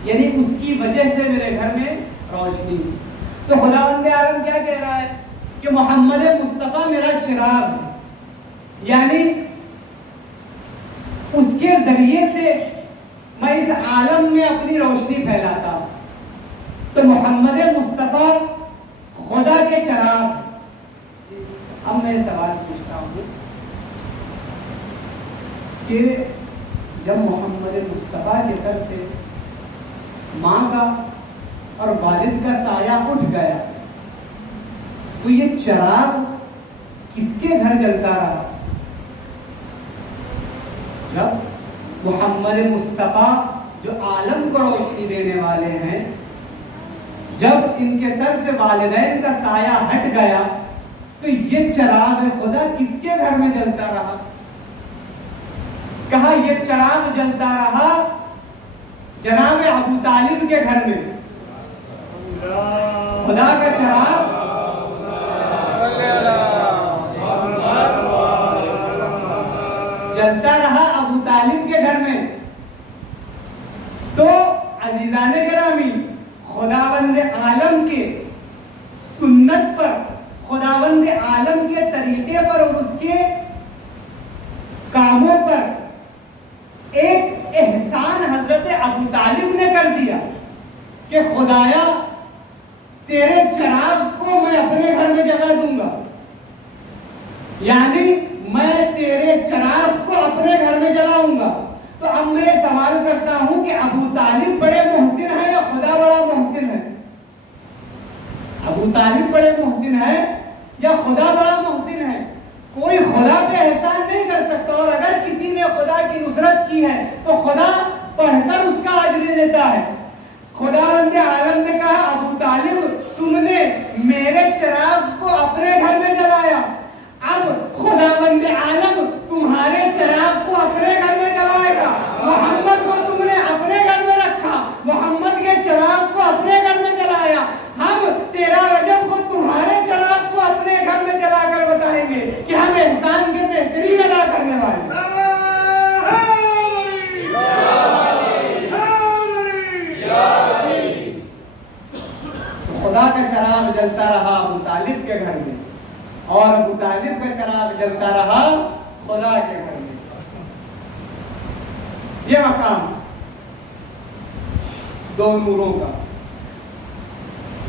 یعنی اس کی وجہ سے میرے گھر میں روشنی. تو خداوند عالم کیا کہہ رہا ہے کہ محمد مصطفیٰ میرا چراغ ہے، یعنی اس کے ذریعے سے میں اس عالم میں اپنی روشنی پھیلاتا ہوں. تو محمد مصطفیٰ خدا کے چراغ. اب میں سوال پوچھتا ہوں کہ جب محمد مصطفیٰ کے سر سے ماں کا اور والد کا سایہ اٹھ گیا تو یہ چراغ کس کے گھر جلتا رہا؟ جب محمد مصطفیٰ جو عالم کو روشنی دینے والے ہیں، جب ان کے سر سے والدین کا سایہ ہٹ گیا تو یہ چراغ خدا کس کے گھر میں جلتا رہا؟ کہا یہ چراغ جلتا رہا جناب ابو طالب کے گھر میں. خدا کا چراغ جلتا رہا ابو طالب کے گھر میں. تو عزیزان گرامی، خداوند عالم کے سنت پر، خداوند عالم کے طریقے پر اور اس کے کاموں پر ایک احسان حضرت ابو طالب نے کر دیا کہ خدایا تیرے چراغ کو میں اپنے گھر میں جگہ دوں گا. یعنی میں تیرے چراغ کو اپنے گھر میں جلاؤں گا. تو اب میں یہ سوال کرتا ہوں کہ ابو طالب بڑے محسن ہیں یا خدا بڑا محسن ہے؟ ابو طالب بڑے محسن ہے یا خدا بڑا محسن ہے؟ کوئی خدا پہ احسان نہیں کر سکتا، اور اگر کسی نے خدا کی نصرت کی ہے تو خدا پڑھ کر اس کا اجر دیتا ہے۔ خداوند عالم نے کہا ابو طالب تم نے میرے چراغ کو اپنے گھر میں جلایا، اب خداوند عالم تمہارے چراغ کو اپنے گھر میں جلائے گا۔ محمد کو تم نے اپنے گھر میں رکھا، محمد کے چراغ کو اپنے گھر میں جلایا، ہم 13 رجب کو تمہارے چراغ کو اپنے گھر میں جلا کر بتائیں گے کہ ہم احسان کے بہترین ادا کرنے والے ہیں۔ خدا کا چراغ جلتا رہا ابو طالب کے گھر میں، اور ابو طالب کا چراغ جلتا رہا خدا کے گھر میں۔ یہ مقام دو نوروں کا،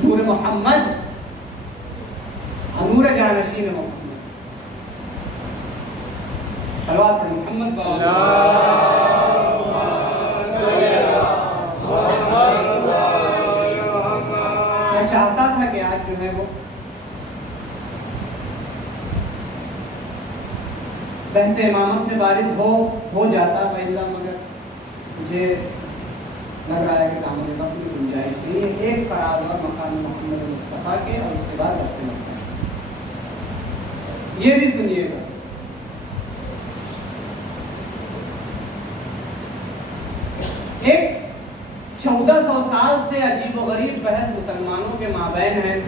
نور محمد اور نور جانشین محمد۔ صلوات پر محمد میں چاہتا تھا کہ آج جو ہے وہ بحث امامت میں وارد ہو جاتا فیضا، مگر مجھے لگ رہا ہے کہ دامن وقت کی گنجائش نہیں ہے۔ ایک فراز اور مقام محمد مصطفیٰ کے، اور اس کے بعد رستے مصطفیٰ، یہ بھی سنیے گا۔ ایک 1400 سال سے عجیب و غریب بحث مسلمانوں کے مابین ہے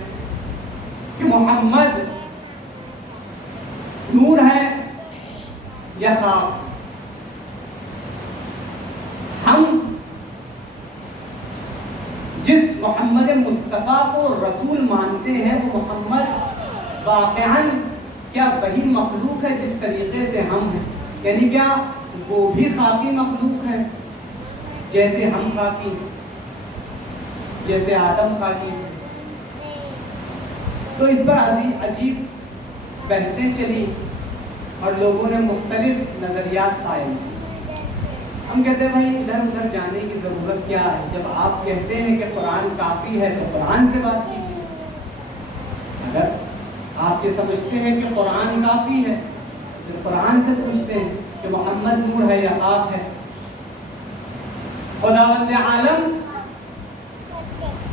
کہ محمد نور ہے یا خاک۔ ہم جس محمد مصطفیٰ کو رسول مانتے ہیں وہ محمد واقعاً کیا وہی مخلوق ہے جس طریقے سے ہم ہیں؟ یعنی کیا وہ بھی خاکی مخلوق ہے جیسے ہم خاکی ہیں، جیسے آدم خاکی ہیں؟ تو اس پر عجیب بحثیں چلی اور لوگوں نے مختلف نظریات قائم کی۔ ہم کہتے ہیں بھائی ادھر ادھر جانے کی ضرورت کیا ہے؟ جب آپ کہتے ہیں کہ قرآن کافی ہے تو قرآن سے بات کیجیے۔ اگر آپ یہ سمجھتے ہیں کہ قرآن کافی ہے تو قرآن سے پوچھتے ہیں کہ محمد نور ہے یا خاک ہے۔ خداوند عالم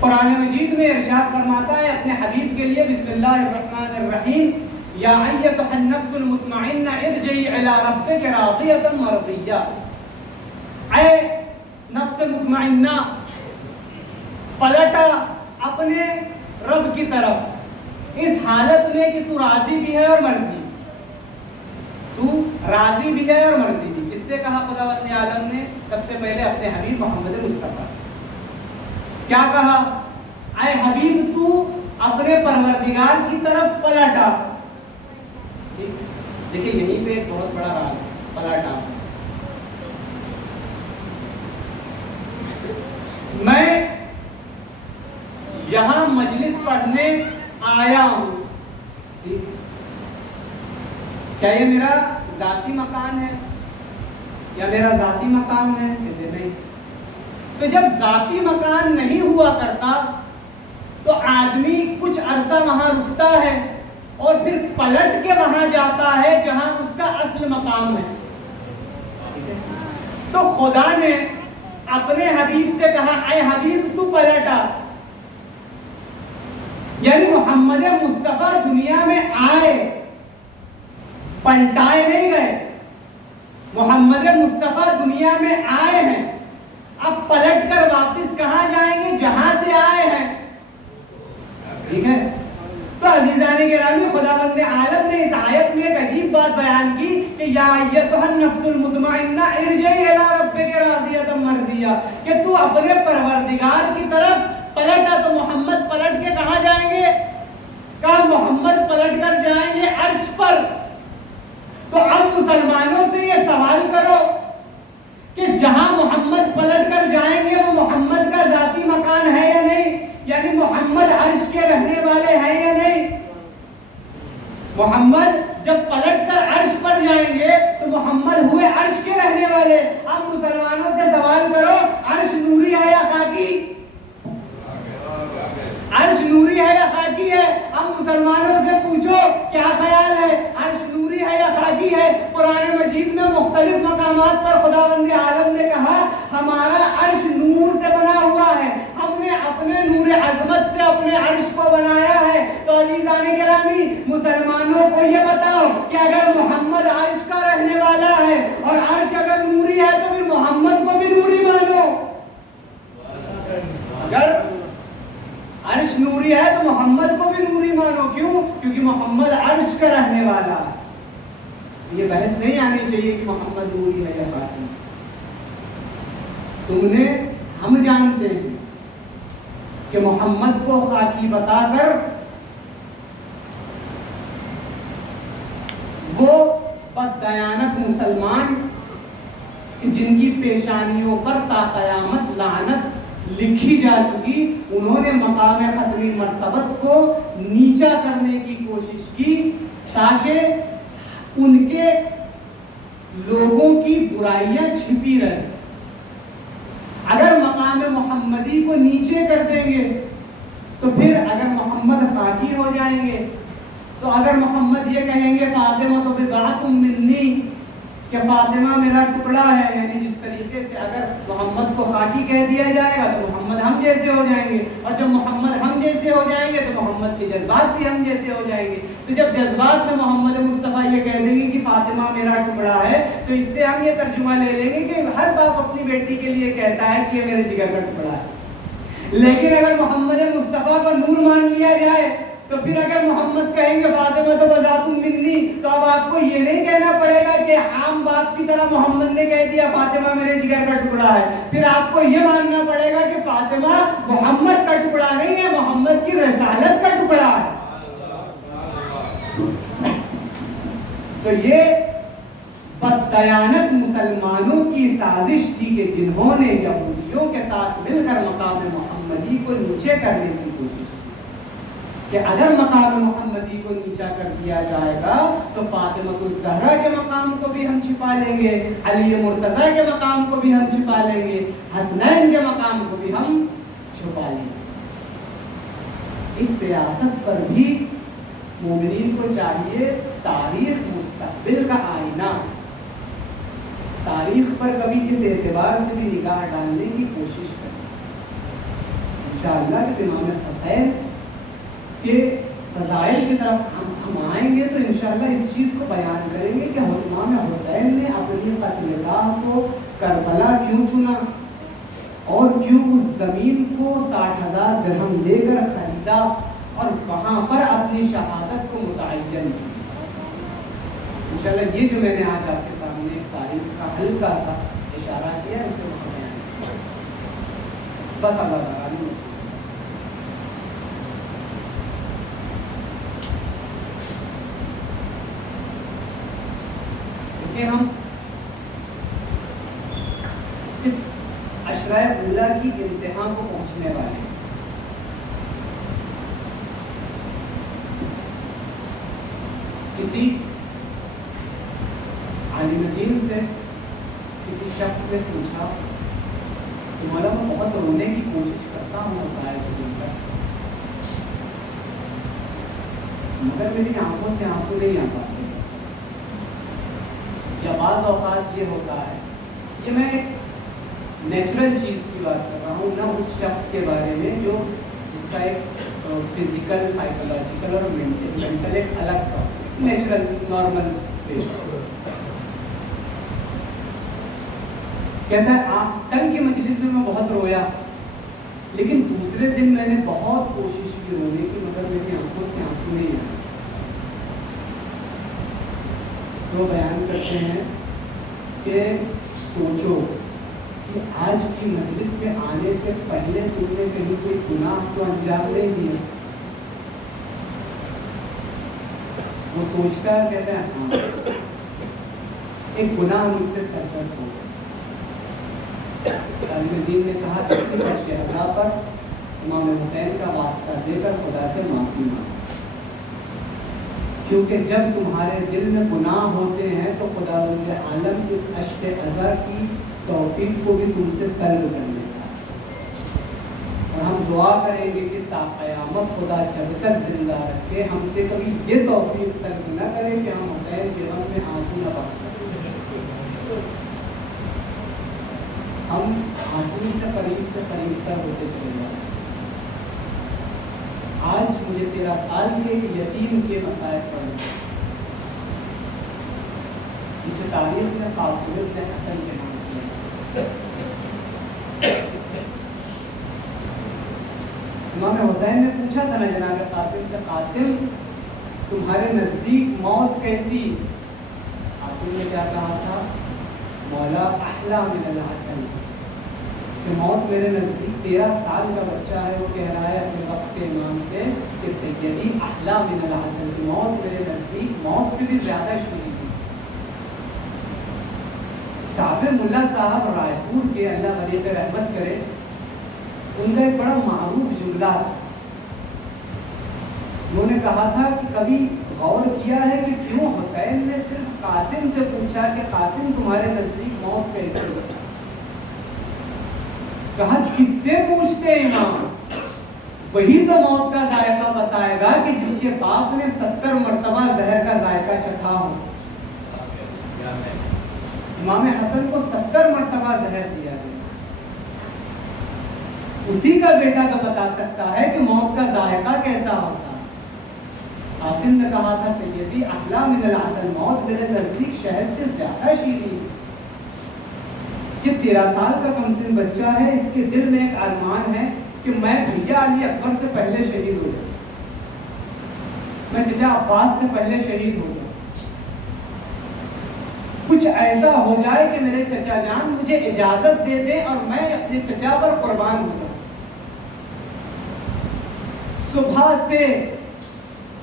قرآن مجید میں ارشاد فرماتا ہے اپنے حبیب کے لیے، بسم اللہ الرحمن الرحیم، یا ایتھا النفس المطمئنہ ارجعی الی ربک راضیۃ مرضیہ۔ اے نفس مطمئنہ، پلٹا اپنے رب کی طرف اس حالت میں کہ تو راضی بھی ہے اور مرضی، تو راضی بھی ہے اور مرضی بھی۔ کس سے کہا خداوند عالم نے؟ سب سے پہلے اپنے حبیب محمد مصطفیٰ۔ کیا کہا؟ اے حبیب تو اپنے پروردگار کی طرف پلٹا۔ دیکھیں یہیں پہ ایک بہت بڑا راز ہے، پلٹا۔ میں یہاں مجلس پڑھنے آیا ہوں، کیا یہ میرا ذاتی مکان ہے یا میرا ذاتی مقام ہے؟ کہتے نہیں۔ تو جب ذاتی مکان نہیں ہوا کرتا تو آدمی کچھ عرصہ وہاں رکتا ہے اور پھر پلٹ کے وہاں جاتا ہے جہاں اس کا اصل مقام ہے۔ تو خدا نے اپنے حبیب سے کہا اے حبیب تو پلٹا، یعنی محمد مصطفیٰ دنیا میں آئے، پلٹائے نہیں گئے۔ محمد مصطفیٰ دنیا میں آئے ہیں، اب پلٹ کر واپس کہاں جائیں گے؟ جہاں سے آئے ہیں۔ ٹھیک ہے؟ تو عزیزان گرامی، خداوند عالم نے اس آیت میں ایک عجیب بات بیان کی کہ یا ایتھا النفس المطمئنہ ارجعی الی ربک راضیۃ مرضیہ، کہ تو اپنے پروردگار کی طرف پلٹا۔ تو محمد پلٹ کے کہاں جائیں گے؟ کہا محمد پلٹ کر جائیں گے عرش پر۔ تو اب مسلمانوں سے یہ سوال کرو کہ جہاں محمد پلٹ کر جائیں گے وہ محمد کا ذاتی مکان ہے یا نہیں؟ یعنی محمد عرش کے رہنے والے ہیں یا نہیں؟ محمد جب پلٹ کر عرش پر جائیں گے تو محمد ہوئے عرش کے رہنے والے. اب مسلمانوں سے سوال کرو عرش نوری ہے یا خاکی؟ عرش نوری ہے یا خاکی ہے؟ اب مسلمانوں سے پوچھو کیا خیال ہے عرش نوری ہے یا خاکی ہے؟ قرآن مجید میں مختلف مقامات پر خداوند عالم نے کہا ہمارا عرش نور سے بنا ہوا ہے, ہم نے اپنے نور عظمت سے اپنے عرش کو بنایا ہے. تو عزیزان گرامی مسلمانوں کو یہ بتاؤ کہ اگر محمد عرش کا رہنے والا ہے اور عرش اگر نوری ہے تو پھر محمد کو بھی نوری مانو. اگر عرش نوری ہے تو محمد کو بھی نوری مانو. کیوں؟ کیونکہ محمد عرش کا رہنے والا ہے. یہ بحث نہیں آنی چاہیے کہ محمد نوری ہے یا خاکی. تم نے ہم جانتے ہیں کہ محمد کو خاکی بتا کر وہ بددیانت مسلمان جن کی پیشانیوں پر تا قیامت لعنت لکھی جا چکی, انہوں نے مقام ختمی مرتبت کو نیچا کرنے کی کوشش کی تاکہ ان کے لوگوں کی برائیاں چھپی رہیں. اگر مقام محمدی کو نیچے کر دیں گے تو پھر اگر محمد خاکی ہو جائیں گے تو اگر محمد یہ کہیں گے فاطمہ تو بضعۃ منی کہ فاطمہ میرا ٹکڑا ہے, یعنی جس طریقے سے اگر محمد کو خاکی کہہ دیا جائے گا تو محمد ہم جیسے ہو جائیں گے, اور جب محمد ہم جیسے ہو جائیں گے تو محمد کے جذبات بھی ہم جیسے ہو جائیں گے. تو جب جذبات میں محمد مصطفیٰ یہ کہہ دیں گے کہ فاطمہ میرا ٹکڑا ہے تو اس سے ہم یہ ترجمہ لے لیں گے کہ ہر باپ اپنی بیٹی کے لیے کہتا ہے کہ یہ میرے جگر کا ٹکڑا ہے. لیکن اگر محمد مصطفیٰ کو نور مان لیا جائے تو پھر اگر محمد کہیں گے فاطمہ تو بذات منی تو اب آپ کو یہ نہیں کہنا پڑے گا کہ عام باپ کی طرح محمد نے کہہ دیا فاطمہ میرے جگر کا ٹکڑا ہے. پھر آپ کو یہ ماننا پڑے گا کہ فاطمہ محمد کا ٹکڑا نہیں ہے, محمد کی رسالت کا ٹکڑا ہے. تو یہ بددیانت مسلمانوں کی سازش تھی کہ جنہوں نے یہودیوں کے ساتھ مل کر مقام محمدی کو نیچے کرنے کی کوشش کی کہ اگر مقام محمدی کو نیچا کر دیا جائے گا تو فاطمہ الزہرا کے مقام کو بھی ہم چھپا لیں گے, علی مرتضیٰ کے مقام کو بھی ہم چھپا لیں گے, حسنین کے مقام کو بھی ہم چھپا لیں گے. اس سیاست پر بھی مومنین کو چاہیے تاریخ مستقبل کا آئینہ, تاریخ پر کبھی اس اعتبار سے بھی نگاہ ڈالنے کی کوشش کریں. انشاءاللہ کہ امام حسین کے فضائل کی طرف ہم آئیں گے تو انشاءاللہ اس چیز کو بیان کریں گے کہ امام حسین نے اپنی قتل گاہ کو کربلا کیوں چنا اور کیوں اس زمین کو 60,000 درہم دے کر خریدا اور وہاں پر اپنی شہادت کو متعین کیا. انشاءاللہ یہ جو میں نے آج آپ کے سامنے تاریخ کا ہلکا سا اشارہ کیا اسے بس اللہ تعالیٰ کہ ہم اس عشرہ اولا کی انتہا کو پہنچنے والے ہیں. کسی عالم دین سے کسی شخص نے پوچھا کہ مولا میں بہت رونے کی کوشش کرتا ہوں مسائل سن کر مگر میری آنکھوں سے آنسو نہیں آ پاتے. یا بعض اوقات یہ ہوتا ہے, یہ میں ایک نیچرل چیز کی بات کر رہا ہوں, نہ اس شخص کے بارے میں جو اس کا ایک فزیکل سائیکولوجیکل اور مینٹل ایک الگ تھا, نیچرل نارمل. کہتا ہے کل کی مجلس میں بہت رویا لیکن دوسرے دن میں نے بہت کوشش کی رونے کی مگر میری آنکھوں سے آنسو نہیں آئے. تو بیان کرتے ہیں کہ سوچو کہ آج کی مجلس میں آنے سے پہلے تم نے کہیں کوئی گناہ تو انجام نہیں دیا. وہ سوچتا ہے, کہتا ہے ہاں ایک گناہ مجھ سے سرزد ہو گیا. عالم دین نے کہا اسی شہدا پر امام حسین کا واسطہ دے کر خدا سے معافی مانگو. کیونکہ جب تمہارے دل میں گناہ ہوتے ہیں تو خداوند عالم اس اشک عزا کی توفیق کو بھی تم سے سلب کر لیتا ہے۔ اور ہم دعا کریں گے کہ تا قیامت خدا جب تک زندہ رکھے ہم سے کبھی یہ توفیق سلب نہ کرے کہ ہم حسین کے غم میں آنسو نہ بہا سکیں، ہم آنسو سے قریب تر ہوتے چلے جائیں۔ آج مجھے 13 سال کے یتیم کے مسائل پڑھنے، جسے تاریخ میں قاسم بن حسن کے نام کیا۔ امام حسین نے پوچھا تھا نا جناب قاسم سے، قاسم تمہارے نزدیک موت کیسی؟ قاسم نے کیا کہا تھا؟ مولا احلی من الحسن، کہ موت میرے نزدیک 13 سال کا بچہ ہے، وہ کہہ رہا ہے اپنے وقت کے امام سے کہ سیدی احلی من الحسن، کی موت میرے نزدیک موت سے بھی زیادہ شیریں تھی۔ صابر ملا صاحب رائے پور کے، اللہ علیہ پہ رحمت کرے، ان کا ایک بڑا معروف جملہ تھا۔ انہوں نے کہا تھا کہ کبھی غور کیا ہے کہ کیوں حسین نے صرف قاسم سے پوچھا کہ قاسم تمہارے نزدیک موت کیسے ہوتی؟ کہا کس سے پوچھتے امام، وہی تو موت کا ذائقہ بتائے گا کہ جس کے باپ نے 70 مرتبہ زہر کا ذائقہ چکھا ہو۔ امام حسن کو 70 مرتبہ زہر دیا گیا، اسی کا بیٹا کا بتا سکتا ہے کہ موت کا ذائقہ کیسا ہوتا۔ قاسم نے کہا تھا سیدی احلی من العسل، موت میرے نزدیک شہد سے زیادہ شیریں۔ یہ 13 سال کا کم سن بچہ ہے، اس کے دل میں ایک ارمان ہے کہ میں بھیا علی اکبر سے پہلے شہید ہو جاؤں، میں چچا عباس سے پہلے شہید ہو جاؤں، کچھ ایسا ہو جائے کہ میرے چچا جان مجھے اجازت دے دیں اور میں اپنے چچا پر قربان ہو جاؤں۔ صبح سے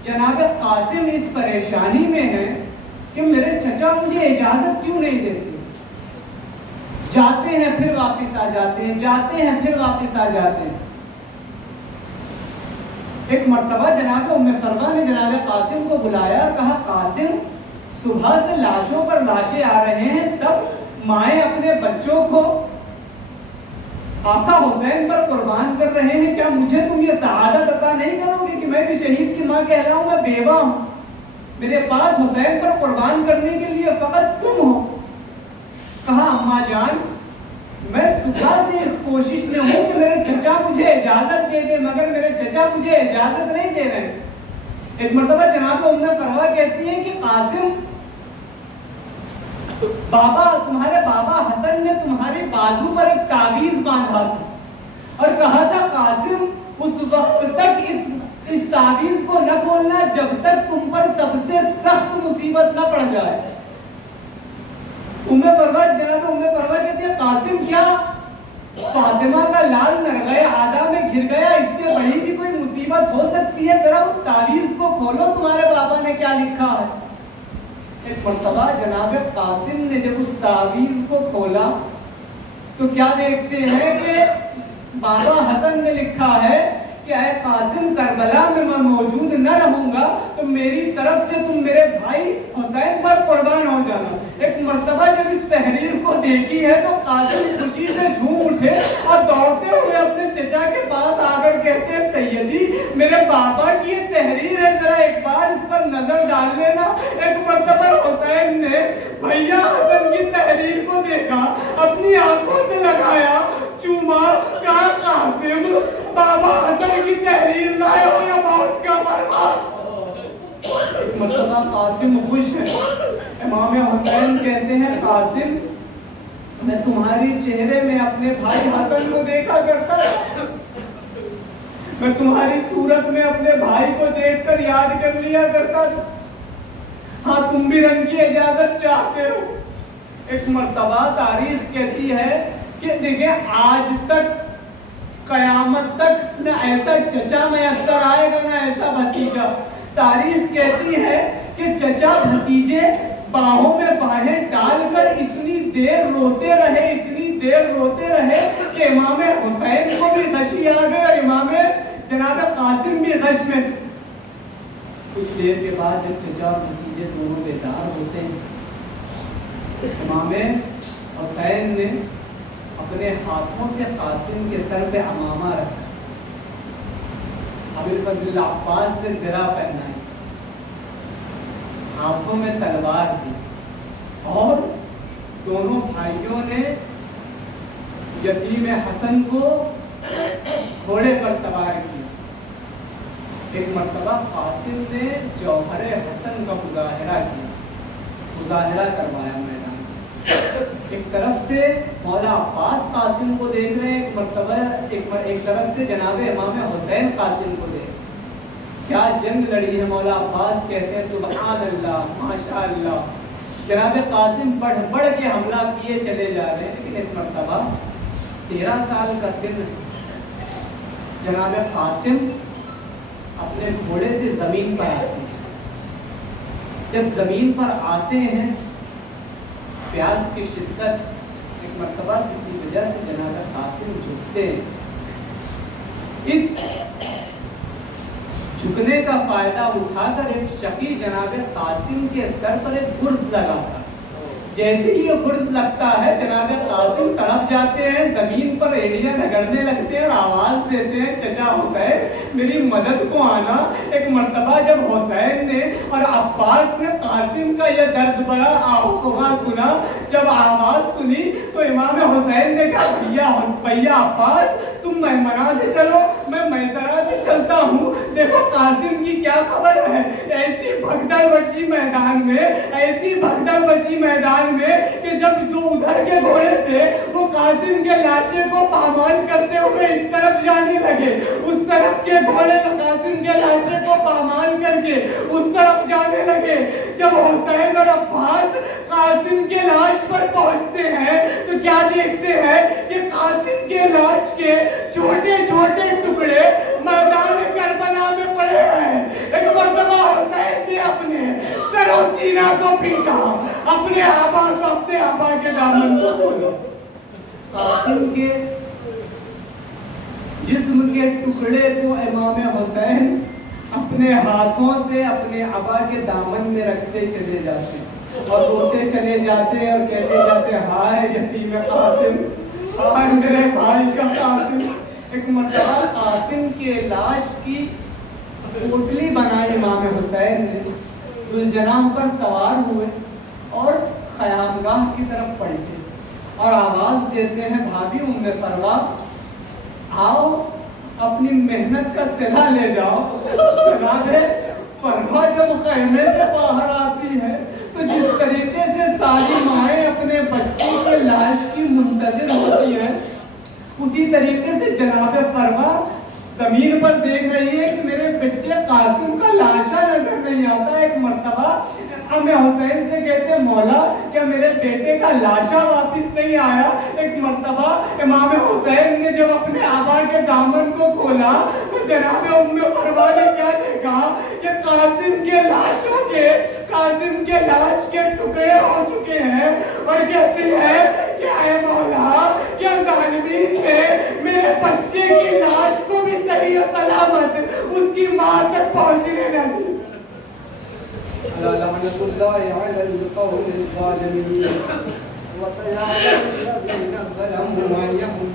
جناب قاسم اس پریشانی میں ہے کہ میرے چچا مجھے اجازت کیوں نہیں دیتے، جاتے ہیں پھر واپس آ جاتے ہیں، جاتے ہیں پھر واپس آ جاتے ہیں۔ ایک مرتبہ جناب ام فروا نے جناب قاسم کو بلایا، کہا قاسم صبح سے لاشوں پر لاشیں آ رہے ہیں، سب مائیں اپنے بچوں کو آقا حسین پر قربان کر رہے ہیں، کیا مجھے تم یہ سعادت عطا نہیں کرو گے کہ میں بھی شہید کی ماں کہلاؤں؟ میں بیوہ ہوں، میرے پاس حسین پر قربان کرنے کے لیے فقط تم ہو۔ کہا اماں جان میں صبح سے اس کوشش میں ہوں کہ میرے چچا مجھے اجازت دے دے، مگر میرے چچا مجھے اجازت نہیں دے رہے۔ ایک مرتبہ جناب ام فروا کہتی ہیں کہ قاسم بابا تمہارے بابا حسن نے تمہارے بازو پر ایک تعویذ باندھا تھا اور کہا تھا قاسم اس وقت تک اس تعویذ کو نہ کھولنا جب تک تم پر سب سے سخت مصیبت نہ پڑ جائے۔ جناب ام فروا کہتی ہے قاسم کیا فاطمہ کا لال نرغے عادہ میں گر گیا، اس سے بڑی بھی کوئی مصیبت ہو سکتی ہے؟ ذرا اس تعویذ کو کھولو، تمہارے بابا نے کیا لکھا ہے۔ ایک مرتبہ جناب قاسم نے جب اس تعویذ کو کھولا تو کیا دیکھتے ہیں کہ بابا حسن نے لکھا ہے کہ اے قاسم کربلا میں موجود نہ رہوں گا تو میری طرف سے تم میرے بھائی حسین پر قربان ہو جانا۔ ایک مرتبہ جب اس تحریر کو دیکھی ہے تو قاسم خوشی سے جھوم اٹھے اور دوڑتے ہوئے اپنے چچا کے پاس آ کر کہتے ہیں سیدی میرے بابا کی یہ تحریر ہے، ذرا ایک بار اس پر نظر ڈال لینا۔ ایک مرتبہ حسین نے بھیا حسن کی تحریر کو دیکھا، اپنی آنکھوں سے لگایا، چوما، کہا قاسم بابا حسن کی تحریر لائے ہو یا موت کا مروا۔ ایک مرتبہ قاسم خوش ہے، امام حسین کہتے ہیں قاسم میں تمہاری چہرے میں اپنے بھائی حسن کو دیکھا کرتا، میں تمہاری صورت میں اپنے بھائی کو دیکھ کر یاد کر لیا کرتا، ہاں تم بھی رنگ کی اجازت چاہتے ہو۔ ایک مرتبہ تاریخ کہتی ہے کہ دیکھیں آج تک قیامت تک نہ ایسا چچا میسر آئے گا نہ ایسا بھتیجا۔ تاریخ کہتی ہے کہ چچا بھتیجے باہوں میں باہیں ڈال کر اتنی دیر روتے رہے کہ امام حسین کو بھی غشی آ گئی اور امام جناب قاسم بھی غش میں۔ کچھ دیر کے بعد جب چچا اور بھتیجے دونوں بیدار ہوتے ہیں، امام حسین نے اپنے ہاتھوں سے قاسم کے سر پہ عمامہ رکھا، ابوالفضل عباس نے زرہ پہنائی، ہاتھوں میں تلوار دی، اور دونوں بھائیوں نے یتیم حسن کو گھوڑے پر سوار کیا۔ ایک مرتبہ قاسم نے جوہر حسن کا مظاہرہ کیا، مظاہرہ کروایا میدان۔ ایک طرف سے مولا عباس قاسم کو دیکھ رہے ہیں، ایک طرف سے جناب امام حسین قاسم کو دیکھ رہے ہیں۔ کیا جنگ لڑی ہے! مولا عباس کہتے ہیں سبحان اللہ، ماشاء اللہ۔ جناب قاسم بڑھ بڑھ کے حملہ کیے چلے جا رہے ہیں، لیکن ایک مرتبہ 13 سال کا سن جناب قاسم اپنے گھوڑے سے زمین پر آتے ہیں۔ جب زمین پر آتے ہیں، پیاس کی شدت، ایک مرتبہ کسی وجہ سے جناب قاسم جھکتے ہیں۔ اس جھکنے کا فائدہ اٹھا کر ایک شقی جناب قاسم کے سر پر ایک گرز لگاتا، جیسے ہی یہ گرز لگتا ہے جناب قاسم تڑپ جاتے ہیں، زمین پر ایڑیاں رگڑنے لگتے ہیں اور آواز دیتے ہیں چچا حسین میری مدد کو آنا۔ ایک مرتبہ جب حسین نے اور عباس نے قاسم کا یہ درد بھرا آواز سنا، جب آواز سنی تو امام حسین نے کہا بھیا عباس تم میمنہ سے چلو، میں میسرہ سے چلتا ہوں، دیکھو قاسم کی کیا خبر ہے۔ ایسی بھگدڑ مچی میدان میں کہ جب جو ادھر کے گھوڑے تھے وہ قاسم کے لاشے کو پامال کرتے ہوئے اس طرف جانے لگے، اس طرف کے گھوڑے قاسم کے لاشے کو پامال کر کے اس طرف جانے لگے۔ جب حسین اور عباس قاسم کے لاش پر پہنچتے ہیں تو کیا دیکھتے ہیں کہ قاسم کے لاش کے چھوٹے چھوٹے ٹکڑے میدان کربلا میں پڑے ہیں۔ ایک مرتبہ حسین نے اپنے سر و سینہ کو پیٹا، اپنے آبا کے دامن کو کھولا۔ قاسم کے جسم کے ٹکڑے کو امام حسین اپنے ہاتھوں سے اپنے آبا کے دامن میں رکھتے چلے جاتے اور روتے چلے جاتے اور کہتے جاتے ہائے یتیم قاسم، ہائے میرے بھائی کا قاسم۔ ایک مرتبہ قاسم کے لاش کی پوٹلی بنائی امام حسین نے، ذوالجناح پر سوار ہوئے اور خیامگاہ کی طرف پلٹے اور آواز دیتے ہیں بھابھی ام فروا آؤ اپنی محنت کا صلہ لے جاؤ۔ جناب فروا جب خیمے سے باہر آتی ہے تو جس طریقے سے ساری مائیں اپنے بچوں کے لاش کی منتظر ہوتی ہیں، اسی طریقے سے جناب فروا زمین پر دیکھ رہی ہے کہ میرے بچے قاسم کا لاشا نظر نہیں آتا۔ ایک مرتبہ ہم حسین سے کہتے ہیں مولا کیا میرے بیٹے کا لاشا واپس نہیں آیا؟ ایک مرتبہ امام حسین نے جب اپنے آبا کے دامن کو کھولا تو جناب ام فروا نے کیا دیکھا کہ قاسم کے لاش کے ٹکڑے ہو چکے ہیں اور کہتے ہیں کہ اے مولا کیا ظالمین نے میرے بچے کی لاش کو بھی صحیح و سلامت اس کی ماں تک پہنچنے نہ دی۔ لعنت اللہ علی القوم الظالمین وسيعلم الذين ظلموا من يهم